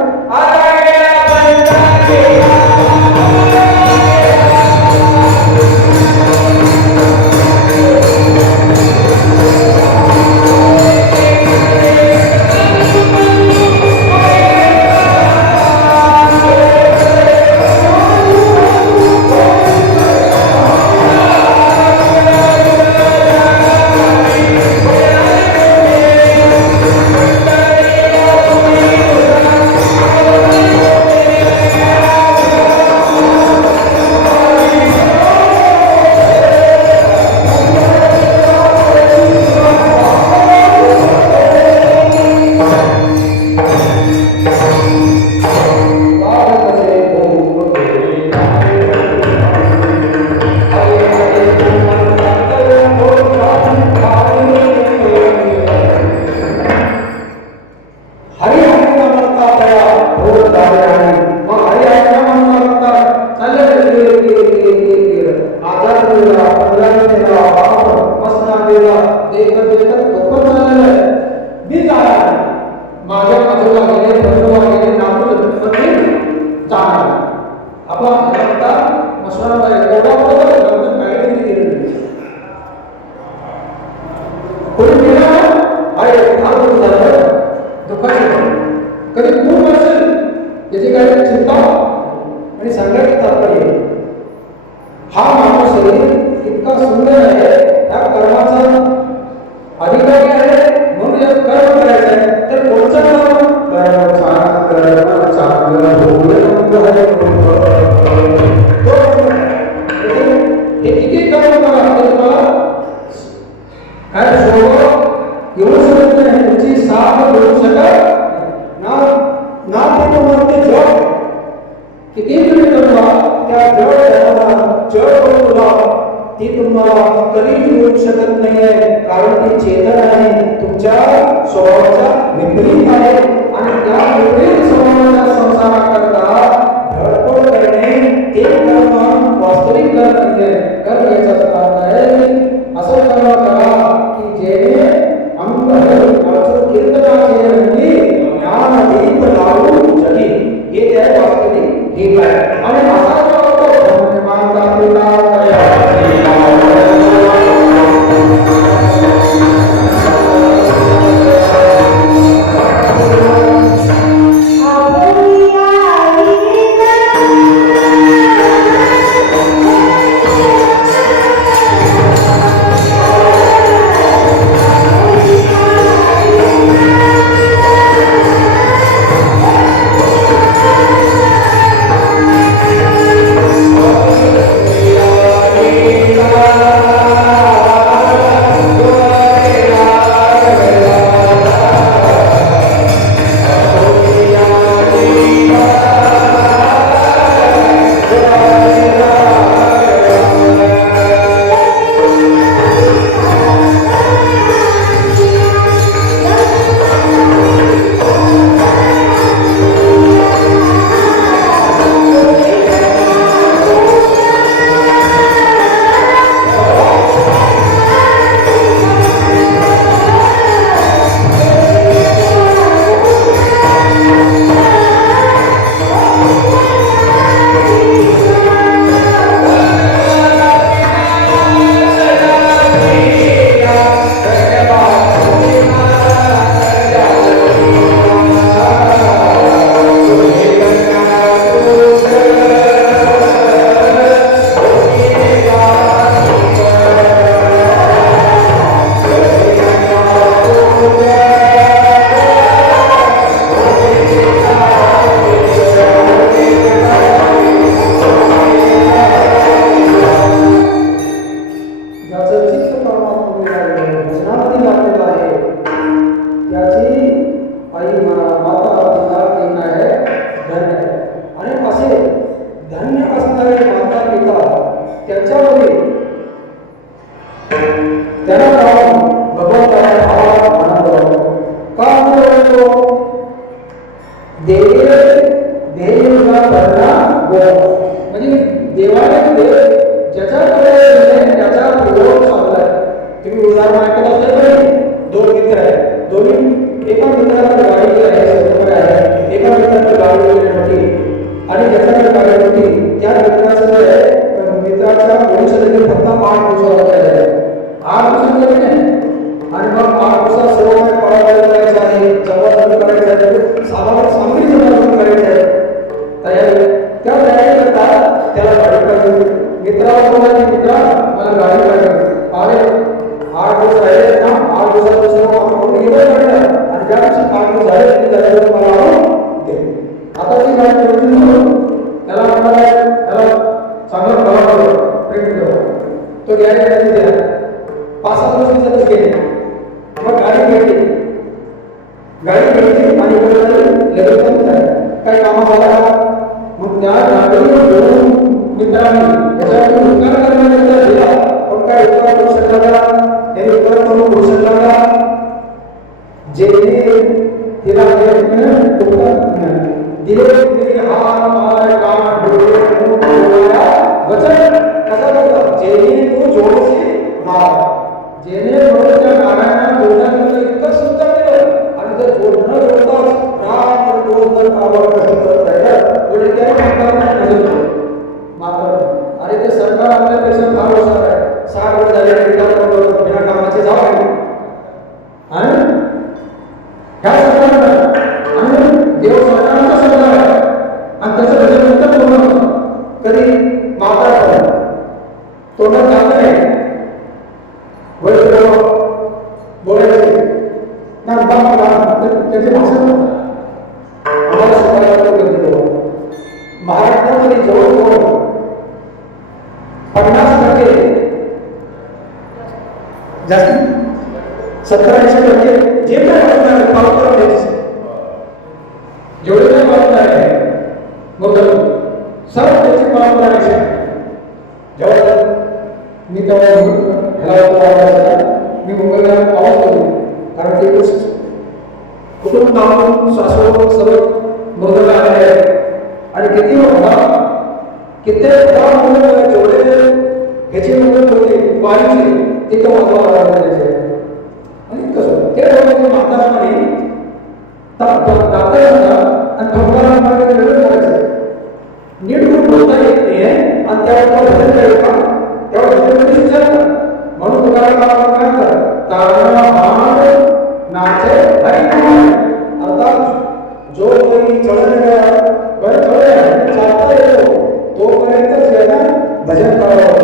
देवाने ते ज्याच्याकडे त्याचा पूर्वक चाललाय. तुम्ही उदाहरण ऐकत असेल नाही, दोन मित्र आहेत, दोन्ही एका मित्राकडे गाडी आहे, स्वतःकडे आहे, एका मित्राकडे गाडी वगैरे नव्हती आणि ज्याच्याकडे गाडी होती त्या मित्राच्या भविष्यामध्ये फक्त 8 दिवसाला आहे, 8 दिवसांमध्ये नाही. आणि मग 8 दिवसात सर्व काही पराक्रम करायचं आहे, जबाबदारी करायचं आहे, सामग्री जबाबदारी करायचं आहे. तयारी त्या तयारी करता त्याला गाडी पाहिजे. मित्राला बोलायची, मित्रा मला गाडी पाहिजे. अरे 8 दिवस आहे ना, 8 दिवसापासून आपण गेलं पाहिजे आणि ज्या दिवशी 8 दिवस झाले तरी त्याच्यावर मला दे. आता ती गाडी घेऊन त्याला म्हणाला, त्याला चांगलं करा प्रेम करा. तो गॅरेज दिला 5-7 दिवस त्याच्यात गेले. मग गाडी घेतली आणि लगेच काही कामं झाला. मग त्या गाडीवर दोन मित्रांनी याच्यावर उपकार करण्याचा दिला, पण काय उपकार करू शकला का? हे उपकार करू शकला का? जे तिला दिले हात पाय कान डोळे वचन कसा बोलतात, जेणे तू जोडशी नाव, जेणे त्या नारायणाला जोडण्याचं इतकं सुंदर केलं आणि ते जोडणं जोडताच राम रोज कावर कष्ट करत राहिलं. पुढे त्या मात्र अरे ते सरकार आपल्यापेक्षा फार हुशार आहे. 60 वर्ष झाले बिना कामाचे जाव आहे आणि ह्या सरकारला आणि देव सरकारचा सरकार आहे आणि त्याचं त्याच्यानंतर पूर्ण कधी मात्र तोंडात जात नाही. बोलायचे ना त्याची भाषा आम्हाला शिकायला महाराष्ट्रामध्ये जवळजवळ 50% जास्त 70-80% जे काय वाटणार पावसाळा द्यायचे जेवढे काय वाटणार आहे मग सर्व त्याची पालन करायचे. जेव्हा मी तेव्हा मी मुंबईला पाऊस करू कारण ते कुटुंब काढून शाश्वत सर्व मृदला आले आणि किती कित्येक जेवढे ह्याची मदत होते वारीची ते तो वाजवायचे आणि कसं ते म्हातारपणी दाखल आणि भगवानामध्ये वेगळं करायचं नीट खूप बोलता येत नाही आणि त्यावर भजन करायचं तेव्हा भजन शिक्षण म्हणून तुकाराम काय कर नाचे अर्थात जो कोणी चालता येतो तोपर्यंत भजन करावं.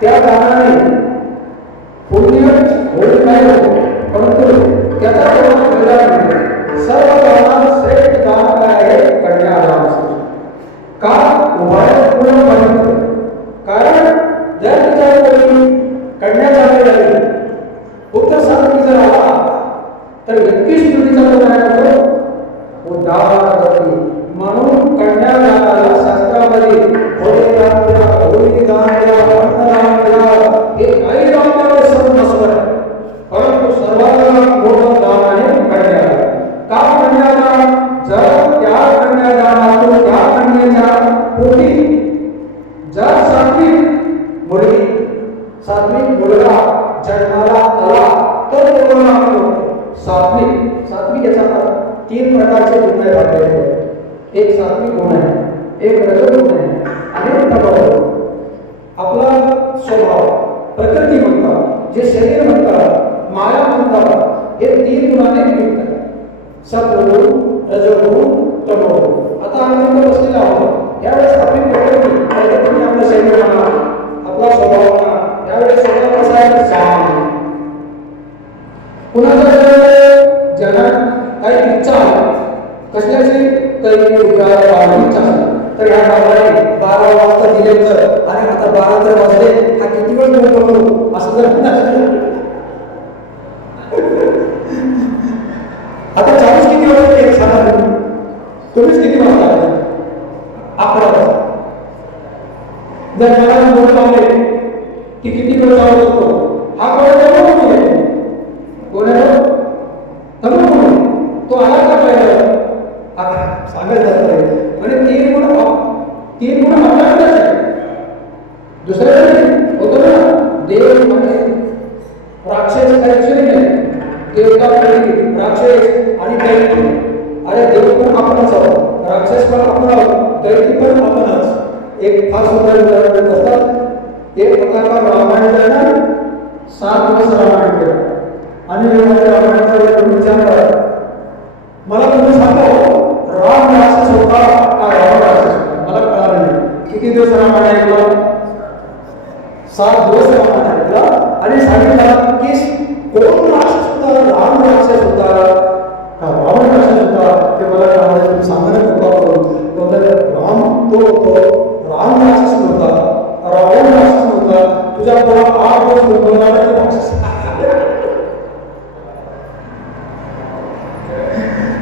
त्या कारणाने पुण्य होईल नाही परंतु त्याचा सर्व कारणात श्रेष्ठ दान काय आहे कन्यादान का उभाय पूर्ण माहिती कारण जर विचार करून कन्या झाली नाही पुत्र साधकी जर आला तर 21 पिढीचा तो काय करतो वो दान करते म्हणून कन्यादानाला शास्त्रामध्ये होळी दान हे काही दानाचे सर्व नसवर परंतु सर्वात मोठं दान आहे कन्यादान का कन्यादान जर त्या कन्यादानातून त्या कन्येच्या पोटी जर सात्विक मुलगा जन्माला आला तर मुलगा सात्विक याचा 3 प्रकारचे गुण आहेत एक सात्विक गुण आहे एक रजोगुण आहे आणि एक तमोगुण आपला स्वभाव प्रकृती म्हणतात जे शरीर म्हणतात माया म्हणतात हे 3 गुणाने युक्त आहे सत्वगुण रजोगुण तमोगुण आता आम्ही बसलेलो आहोत यावेळेस आपली प्रकृती आपल्या शरीराला आपला स्वभाव यावेळेस स्वभाव कसा आहे शांत कुणाचा जन्म काही इच्छा आहे कसल्याची काही उद्गार इच्छा तर या बाबाने 12 वाजता दिले तर आणि आता 12 तर वाजले हा किती वेळ बोलतो असं जर आता 40 किती वाजता एक सांगा तुम्हीच किती वाजता 11 वाजता जर मला बोलत आले की किती वेळ चालू होतो हा कोण कोणाला तमोगुण तो आला का पाहिजे आता सांगायचं म्हणजे 3 गुण आपल्याकडेच आहे दुसऱ्याकडे होतो ना देव म्हणजे राक्षस काही नाही देवता राक्षस आणि दैत्य अरे देव पण आपणच आहोत राक्षस पण आपण आहोत दैत्य पण आपणच एक फार सुंदर उदाहरण असतात एक प्रकार रामायण ना 7 दिवस रामायण केलं आणि रामायणाचा विचार करा मला तुम्ही सांगा राम राक्षस होता का रावण राक्षस होता मला कळालं नाही किती दिवस रामायण ऐकलं 7 दिवस रामायण ऐकलं आणि सांगितलं की कोण राक्षस होता राम राक्षस होता का रावण राक्षस होता ते मला कळालं तुम्ही सांगण्याचा कृपा करून राम तो होतो राम राक्षस होता रावण राक्षस होता तुझ्या पोरा 8 दिवस बोलवणारा राक्षस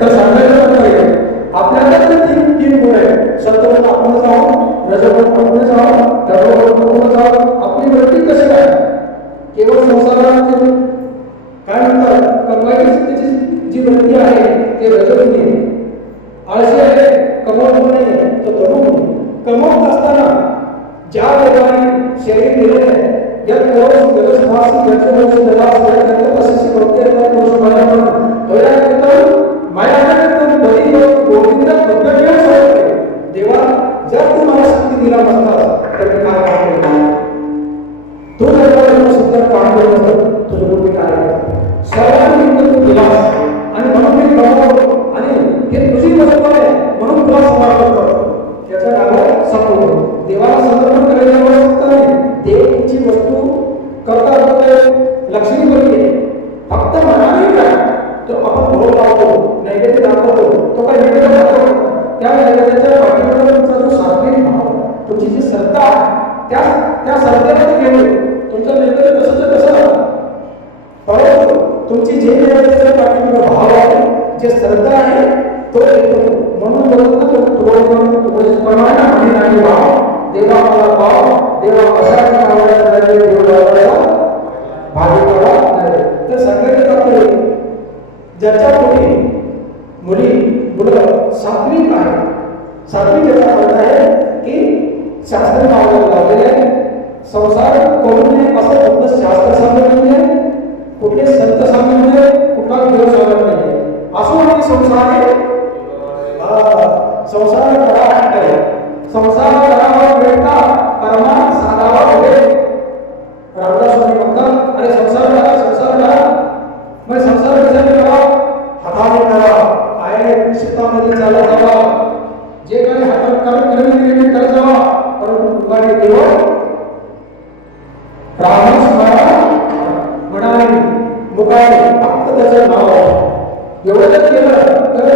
तर सांगायचं पाहिजे आपल्याकडे 3 गुण आहेत सत्वगुण आपण आहोत रजोगुण आपण आहोत तमोगुण आपण आहोत आपली वृत्ती कशी आहे केवळ संसारात काय म्हणतात कमाईची त्याची जी वृत्ती आहे ते रजोगुणी आहे आळशी आहे कमवत नाही तो तमोगुणी कमवत असताना ज्या देवाने शरीर दिलेले आहे या कोर्स व्यवस्थासी घटनेचे दला सगळ्या कशाशी होते त्या कोर्स मला मायाकडून बरी गोविंद भगवंत सोडते देवा जर तू मला शक्ती दिला नसता तर मी काय काम केलं तू जर सुंदर काम केलं नसतं तुझं गोष्टी काय सर्वांनी तू दिलास आणि म्हणून मी कमवतो आणि हे तुझी वस्तू आहे म्हणून तुला समर्पण करतो याचं नाव सत्वगुण देवाला समर्पण करायची आवश्यकता नाही देवाची वस्तू करता लक्ष्मी बरी फक्त मनाने काय तो आपण बोल लावतो नैवेद्य दाखवतो तो काय नैवेद्य दाखवतो त्या नैवेद्याच्या पाठीमागे तुमचा जो सात्विक भाव तुमची जी श्रद्धा त्या श्रद्धेला गेलो तुमचं नैवेद्य कसं जे श्रद्धा आहे तो येतो. म्हणून बोलतो प्रमाणे आणि नाही भाव देवा मला भाव देवा कसा आवडायचा देव आवडायचा भाविकाला नाही. तर सगळ्यात आपले ज्याच्या मुली मुलं सात्विक आहे. सात्विक याचा अर्थ आहे की शास्त्र मागायला लागलेले संसार करू नये असं फक्त शास्त्र सांगत नाही, कुठले संत सांगत नाही, कुठला देव सांगत नाही. असो आणि संसार आहे संसार करा संसार करावा भेटता कर्मा साधावा भेट. रामदास स्वामी म्हणतात अरे संसार करा मग संसार कशाने करावा? हाताने करावा, पायाने शेतामध्ये चालत जावा, जे काही हातात कर्म करत जावा. परंतु तुकाने केवळ रामस्मरण म्हणाले मुखाने फक्त त्याचं नाव एवढं जर केलं तर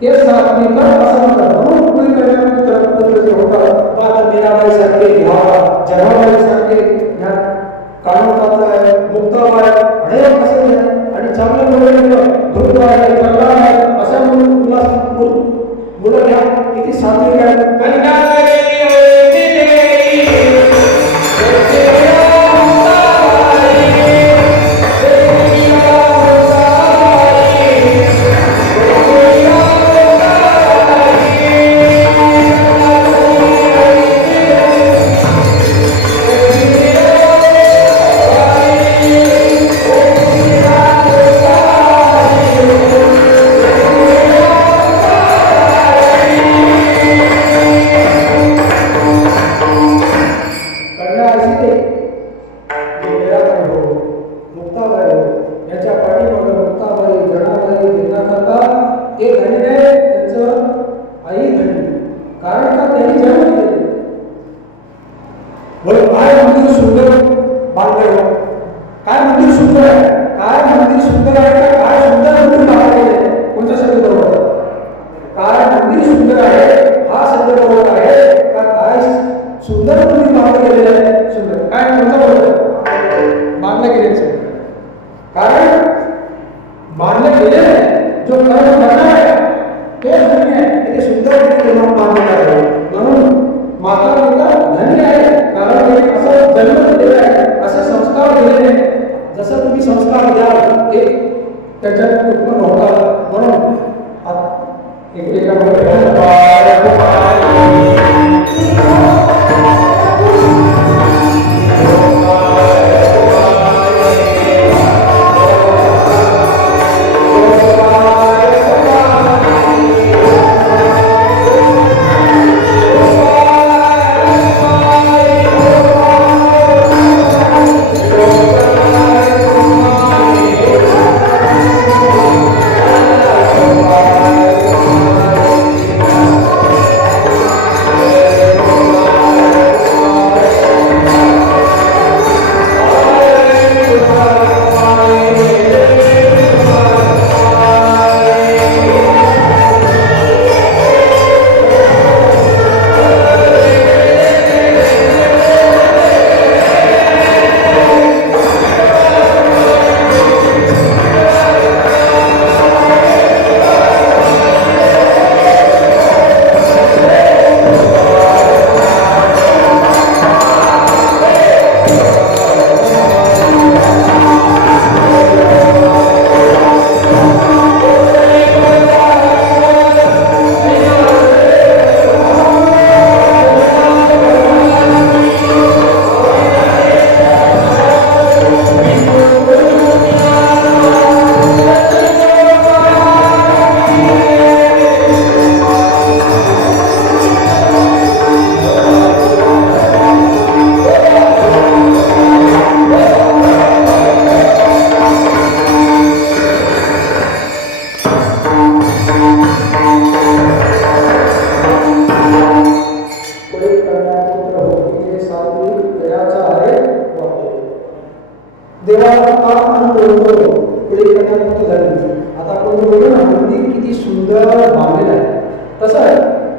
ते सात्विक असं म्हणतात. म्हणून पुढे करण्यामध्ये होतात आता मीराबाई सारखे जनाबाई सारखे कानोपात्र मुक्ताबाई अनेक असे आणि चांगलं मुलं आहे कल्ला आहे अशा मुलं घ्या किती सात्विक आहे.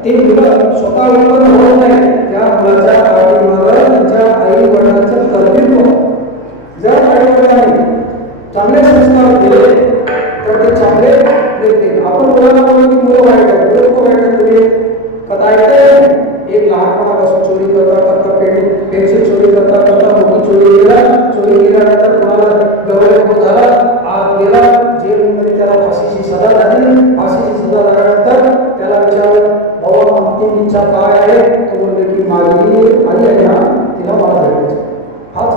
ते मुलं स्वतः उत्पन्न होत नाही, त्या मुलाच्या पाठीमागे त्यांच्या आई वडिलांचं कर्तृत्व. जर आई वडिलांनी चांगले संस्कार दिले तर ते चांगले देखते आपण मुलांना बोलतो की मुलं वाईट आहे, मुलं लोक वाईट आहे, तुम्ही कथा ऐकते एक लहानपणापासून चोरी करता पेन्सिल चोरी करता मोठी चोरी केल्यानंतर कोणाला गवळण झाला, आग गेला, जेलमध्ये त्याला फाशीची सजा झाली, फाशीची सजा झाल्यानंतर त्याला विचारलं बाबा अंतिम इच्छा काय आहे, तो बोलले की माझी आई आहे ना तिला मला भेटायचं. हाच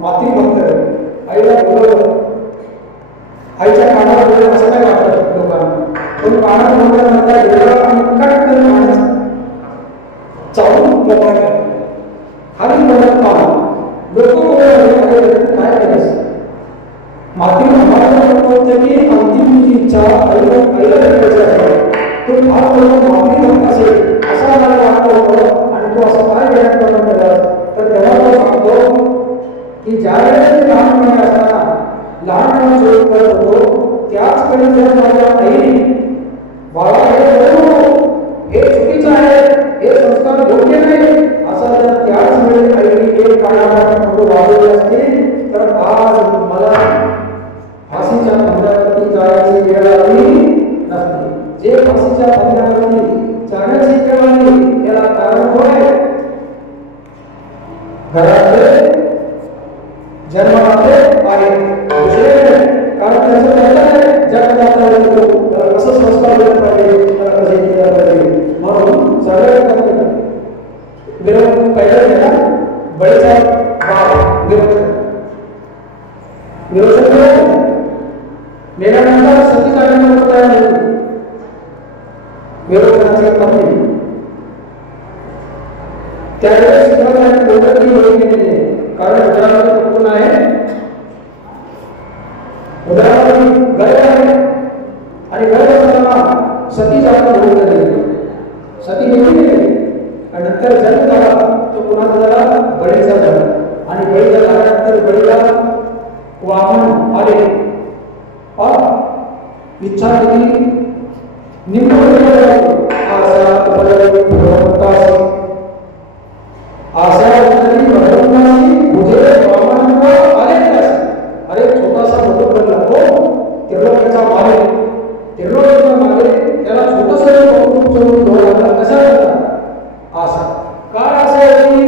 माती म्हणत आईला बोलवलं, आईच्या कानाला बोलवलं असं काय वाटतं लोकांना, पण कानात बोलल्यानंतर गेला आणि कटकन माणूस चालून लोकांना खाली बोलत पाहा लोक बोलत काय करायचं. माती म्हणतं की अंतिम जी इच्छा आईला भेटायची आहे तो फार बोलून माती म्हणत असेल असा मला वाटत होतं. आणि तो असं काय विचार करून केला तर तेव्हा तो सांगतो की ज्यावेळेस लहानपणी असताना लहानपणी चोरी करत होतो त्याच वेळी जर माझ्या आईने बाळा हे चुकीचं आहे, हे संस्कार योग्य नाही असा जर त्याच वेळी आईने एक काळामध्ये वाढवले असतील तर आज मला फाशीच्या फंद्यावरती जायची वेळ आली नसती. जे फाशीच्या फंद्यावरती जाण्याची वेळ आली त्याला कारण होय घरातले जन्मातले आहे कारण त्याचं जगण्याचा कसं संस्कार दिला पाहिजे, कसे केला पाहिजे. म्हणून सगळ्यात विरोध पहिला केला बळीचा भाव विरोध मेल्यानंतर सती काढण्याचा तयार होती विरोधाचे कमी त्यावेळेस शुक्राचार्य बोलत की होईल केलेली कारण उदाहरणार्थ कुठून आहे उदाहरणार्थ गर्भ आहे आणि गर्भ असताना सती जाता बोलत गेली सती निघून गेली आणि नंतर जन्म झाला तो कुणाचा झाला बळीचा झाला आणि बळी झाल्यानंतर बळीला वामन आले इच्छा केली निम्न आशा भगवंतासी आशा भगवंतासी मुझे वामन आले अरे छोटासा मोठं बनला तो त्रिलोकाचा मागे त्रिलोकाचा मागे त्याला छोटंसं बघून डोळ्याला कसा झाला आशा काय आशा याची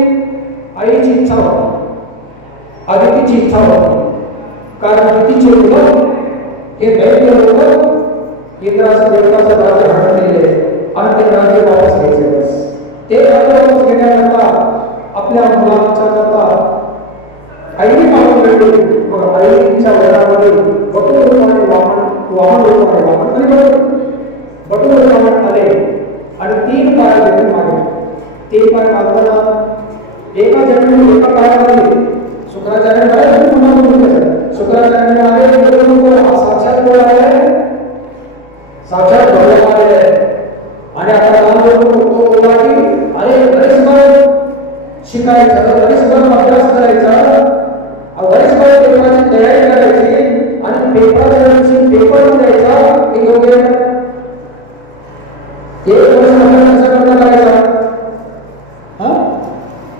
आईची इच्छा होती आदितीची इच्छा होती कारण आदितीचे मुलं हे दैत्य होतं इंद्राचं देवताचं राज्य हटलेले आणि ते राज्य वापस घ्यायचे बस ते राज्य वापस घेण्याकरता आपल्या मुलांच्या करता आईने मागून भेटली मग आईच्या वडिलांमध्ये बटू रूपाने वामन रूपाने बटू रूपाने आले आणि 3 पाय जमीन मागितले. 3 पाय मागताना एका जमिनीत एका पायामध्ये शुक्राचार्य शुक्राचार्य आले साक्षात कोण आहे साक्षात भगवान आले आणि आता बोला की अरे बरेच शिकायचं बरेच अभ्यास करायचा बरेच पेपराची तयारी करायची आणि पेपर द्यायचा हे योग्य एक वर्ष अभ्यास कसा करता करायचा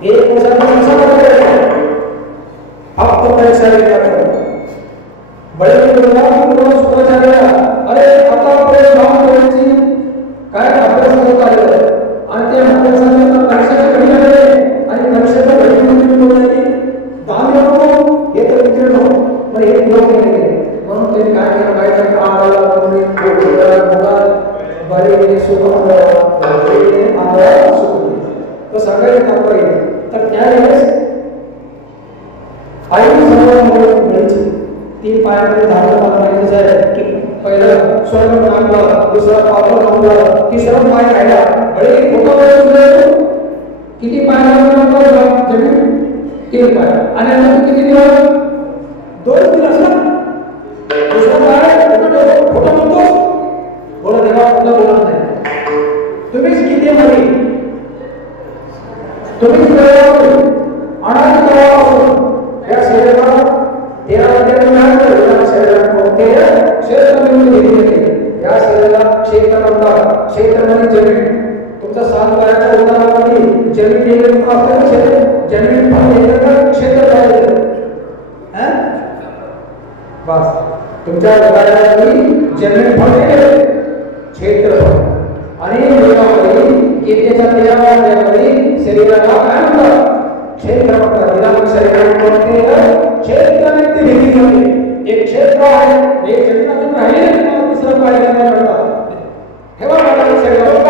एक वर्ष कसा करायचा फक्त परीक्षा देतात बळे शुक्राचार्य अरे आता आपण करायची काय अभ्यास करत आले आणि त्या अभ्यासाच्या परीक्षेच्या घडी आले आणि परीक्षेच्या घडीमध्ये बोलले दाम नको हे तर विचारलो पण हे योग्य नाही म्हणून ते काय केलं पाहिजे आम्हाला बळे सुख तो सगळ्यात तात्पर्य तर त्यावेळेस आई सर्व मिळायची 3 पायामध्ये धारण करायचं आहे की पहिलं स्वर्ग मागला दुसरा पावलं मागला तिसरा पाय राहिला बळे होतो किती पाय लागला जमीन 3 पाय आणि आता किती दिवस 2 दिवस दुसरा पाय फोटो म्हणतो बोला देवा आपला बोलत नाही तुम्हीच किती मध्ये तुम्हीच अनादी करावा या शरीराला या शरीराला क्षेत्रामध्ये जमीन तुमचा 7 पायाच्या उदाहरणामध्ये जमीन जमीन क्षेत्र पाहिजे तुमच्या उदाहरणाची जमीन फळते क्षेत्रफळ आणि वेगामध्ये गीतेच्या 13व्या अध्यायामध्ये शरीराला काय म्हणतात क्षेत्रफळ दिला शरीरामध्ये क्षेत्राने ते वेगळी होते एक क्षेत्र आहे एक क्षेत्रातून राहिले दुसरं काय करतात ठेवा मला शरीराला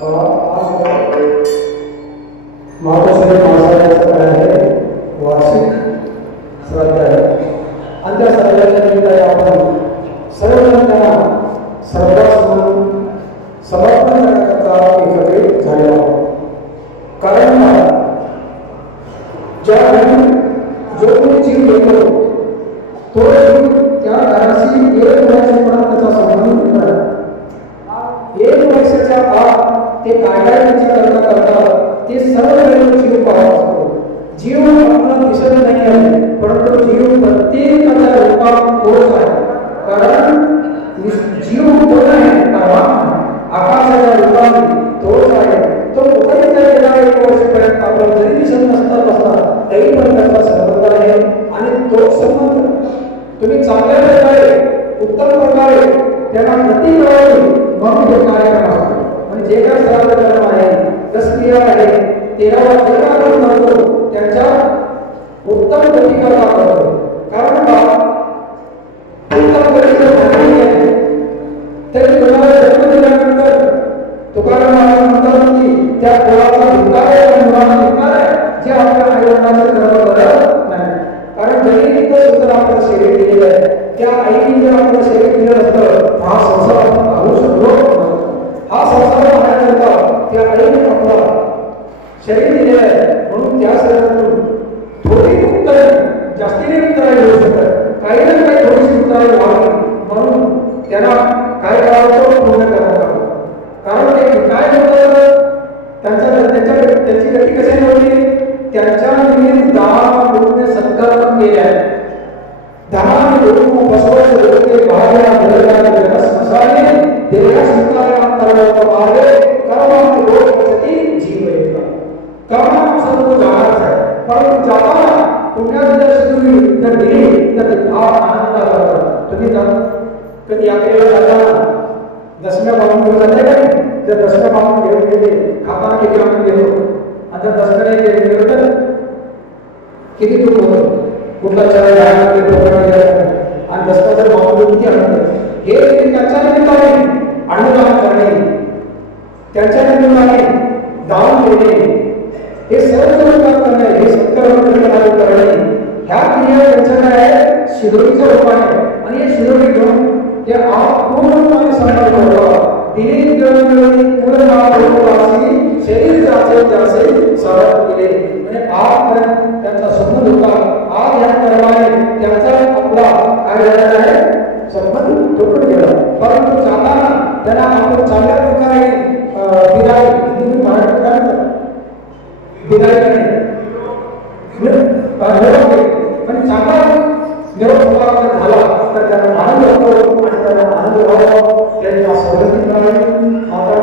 मातोश्री मावसाळ्याचं काय आहे वार्षिक श्राद्ध आहे आणि त्या श्राद्धाच्या निमित्ताने आपण सर्वजण त्यांना श्रद्धासुमन समर्पण करण्याकरता एकत्रित झाले आहोत. कारण ज्या जो कोणी जीव घेतो तो जीव त्या घराशी 1 वर्षापर्यंत त्याचा संबंध आहे. 1 वर्षाच्या आत ते काय काय करता करता ते सर्व वेळेला जीव पाहत असतो. जीव आपल्याला दिसत नाही आहे परंतु जीव प्रत्येकाच्या रूपात तोच आहे. कारण जीव कोण आहे आकाशाच्या रूपाने तोच आहे. तो कुठेही जर गेला 1 वर्षापर्यंत आपण जरी दिसत नसता तरी पण त्याचा संबंध आहे आणि तो संबंध तुम्ही चांगल्या प्रकारे उत्तम प्रकारे त्यांना गती मिळवली मग हे कार्यक्रम असतो. म्हणजे जे काय श्राद्ध कर्म आहे 10 क्रिया आहे 13वा जे काय आपण करतो त्याच्या उत्तम गती करता करतो. कारण का उत्तम गती जर झाली आहे तरी तुम्हाला जन्म दिल्यानंतर तुकाराम महाराज म्हणतात की त्या पोराचा भिकार आहे मुलाचा भिकार आहे जे आपल्या आईवडिलांचं कर्म करत नाही. कारण जमिनीत सुद्धा आपलं शरीर दिलेलं आहे त्या आईने जर आपलं शरीर दिलं असतं हा संसार आपण पाहू शकलो. हा संसार पाहण्याकरता त्या आईने आपला शरीर दिलेलं आहे म्हणून त्या शरीरातून थोडी उत्तर जास्तीने उत्तरायला होऊ शकत काही ना काही थोडीशी उत्तरायला व्हावी म्हणून त्यांना काय करावं पूर्ण करावं. कारण ते काय होतं त्यांची गती कशी नव्हती त्यांच्या निमित्त 10 लोकांनी सत्कार केले आहे. 10 लोक बसवत होते बाहेर घराला स्मशाने देवा सत्कारा करतो आहे. कारण लोकांसाठी जीव आहे कारण सर्व जाणार आहे परंतु जाताना पुण्यात जर तुम्ही जर गेली तर फार आनंद होतो. तुम्ही कधी यात्रेला जाताना दशम्या बांधून घेऊन जाते का जर दशम्या बांधून घेऊन गेले खाताना किती आनंद घेतो आणि जर दशम्याने घेऊन गेलो तर किती दुःख होतं. कुठला चरा घ्यायला आणि दशम्या जर बांधून किती आनंद हे त्याच्या निमित्ताने अनुदान करणे त्याच्या निमित्ताने दान देणे हे सर्व करणे हे सत्कर्म करणे ह्या क्रिया त्यांच्या काय आहे शिदोरीचं रूप आहे. आणि हे शिदोरी घेऊन ते पूर्णपणे संभाळ करतो. तिने पूर्ण शरीर जाचे त्याचे सरळ केले म्हणजे आजपर्यंत त्यांचा संबंध होता. आज या कर्माने त्यांचा आपला काय झालेला आहे संबंध तुटून गेला. परंतु जाताना त्यांना आपण चांगल्या प्रकारे विदाई तुम्ही मराठी काय विदाई पण चांगला निरोप झाला तर त्यांना आनंद होतो आणि त्यांना आनंद व्हावा त्यांच्या सवलती मिळावी. आता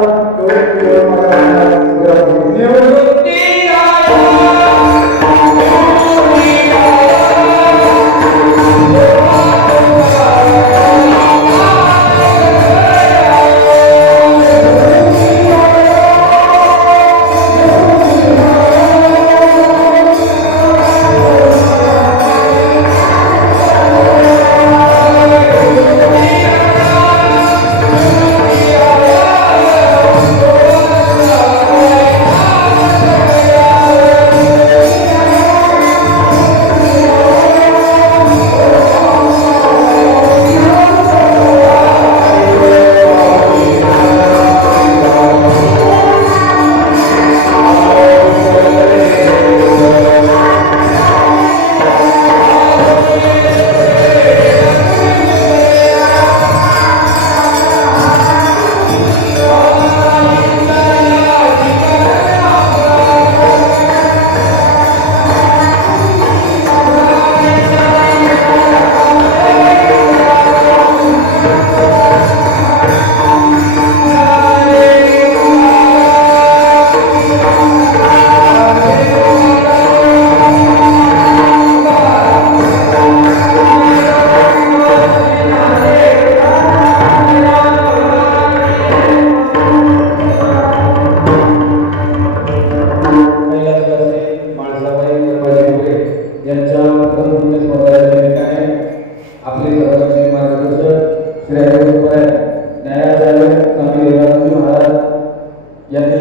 न्यायाचार्य स्वामी विवेकानंद महाराज यांनी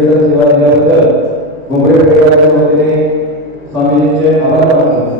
सेवा दिल्याबद्दल गुमरे परिवाराच्या वतीने स्वामीजींचे आभार मानतो.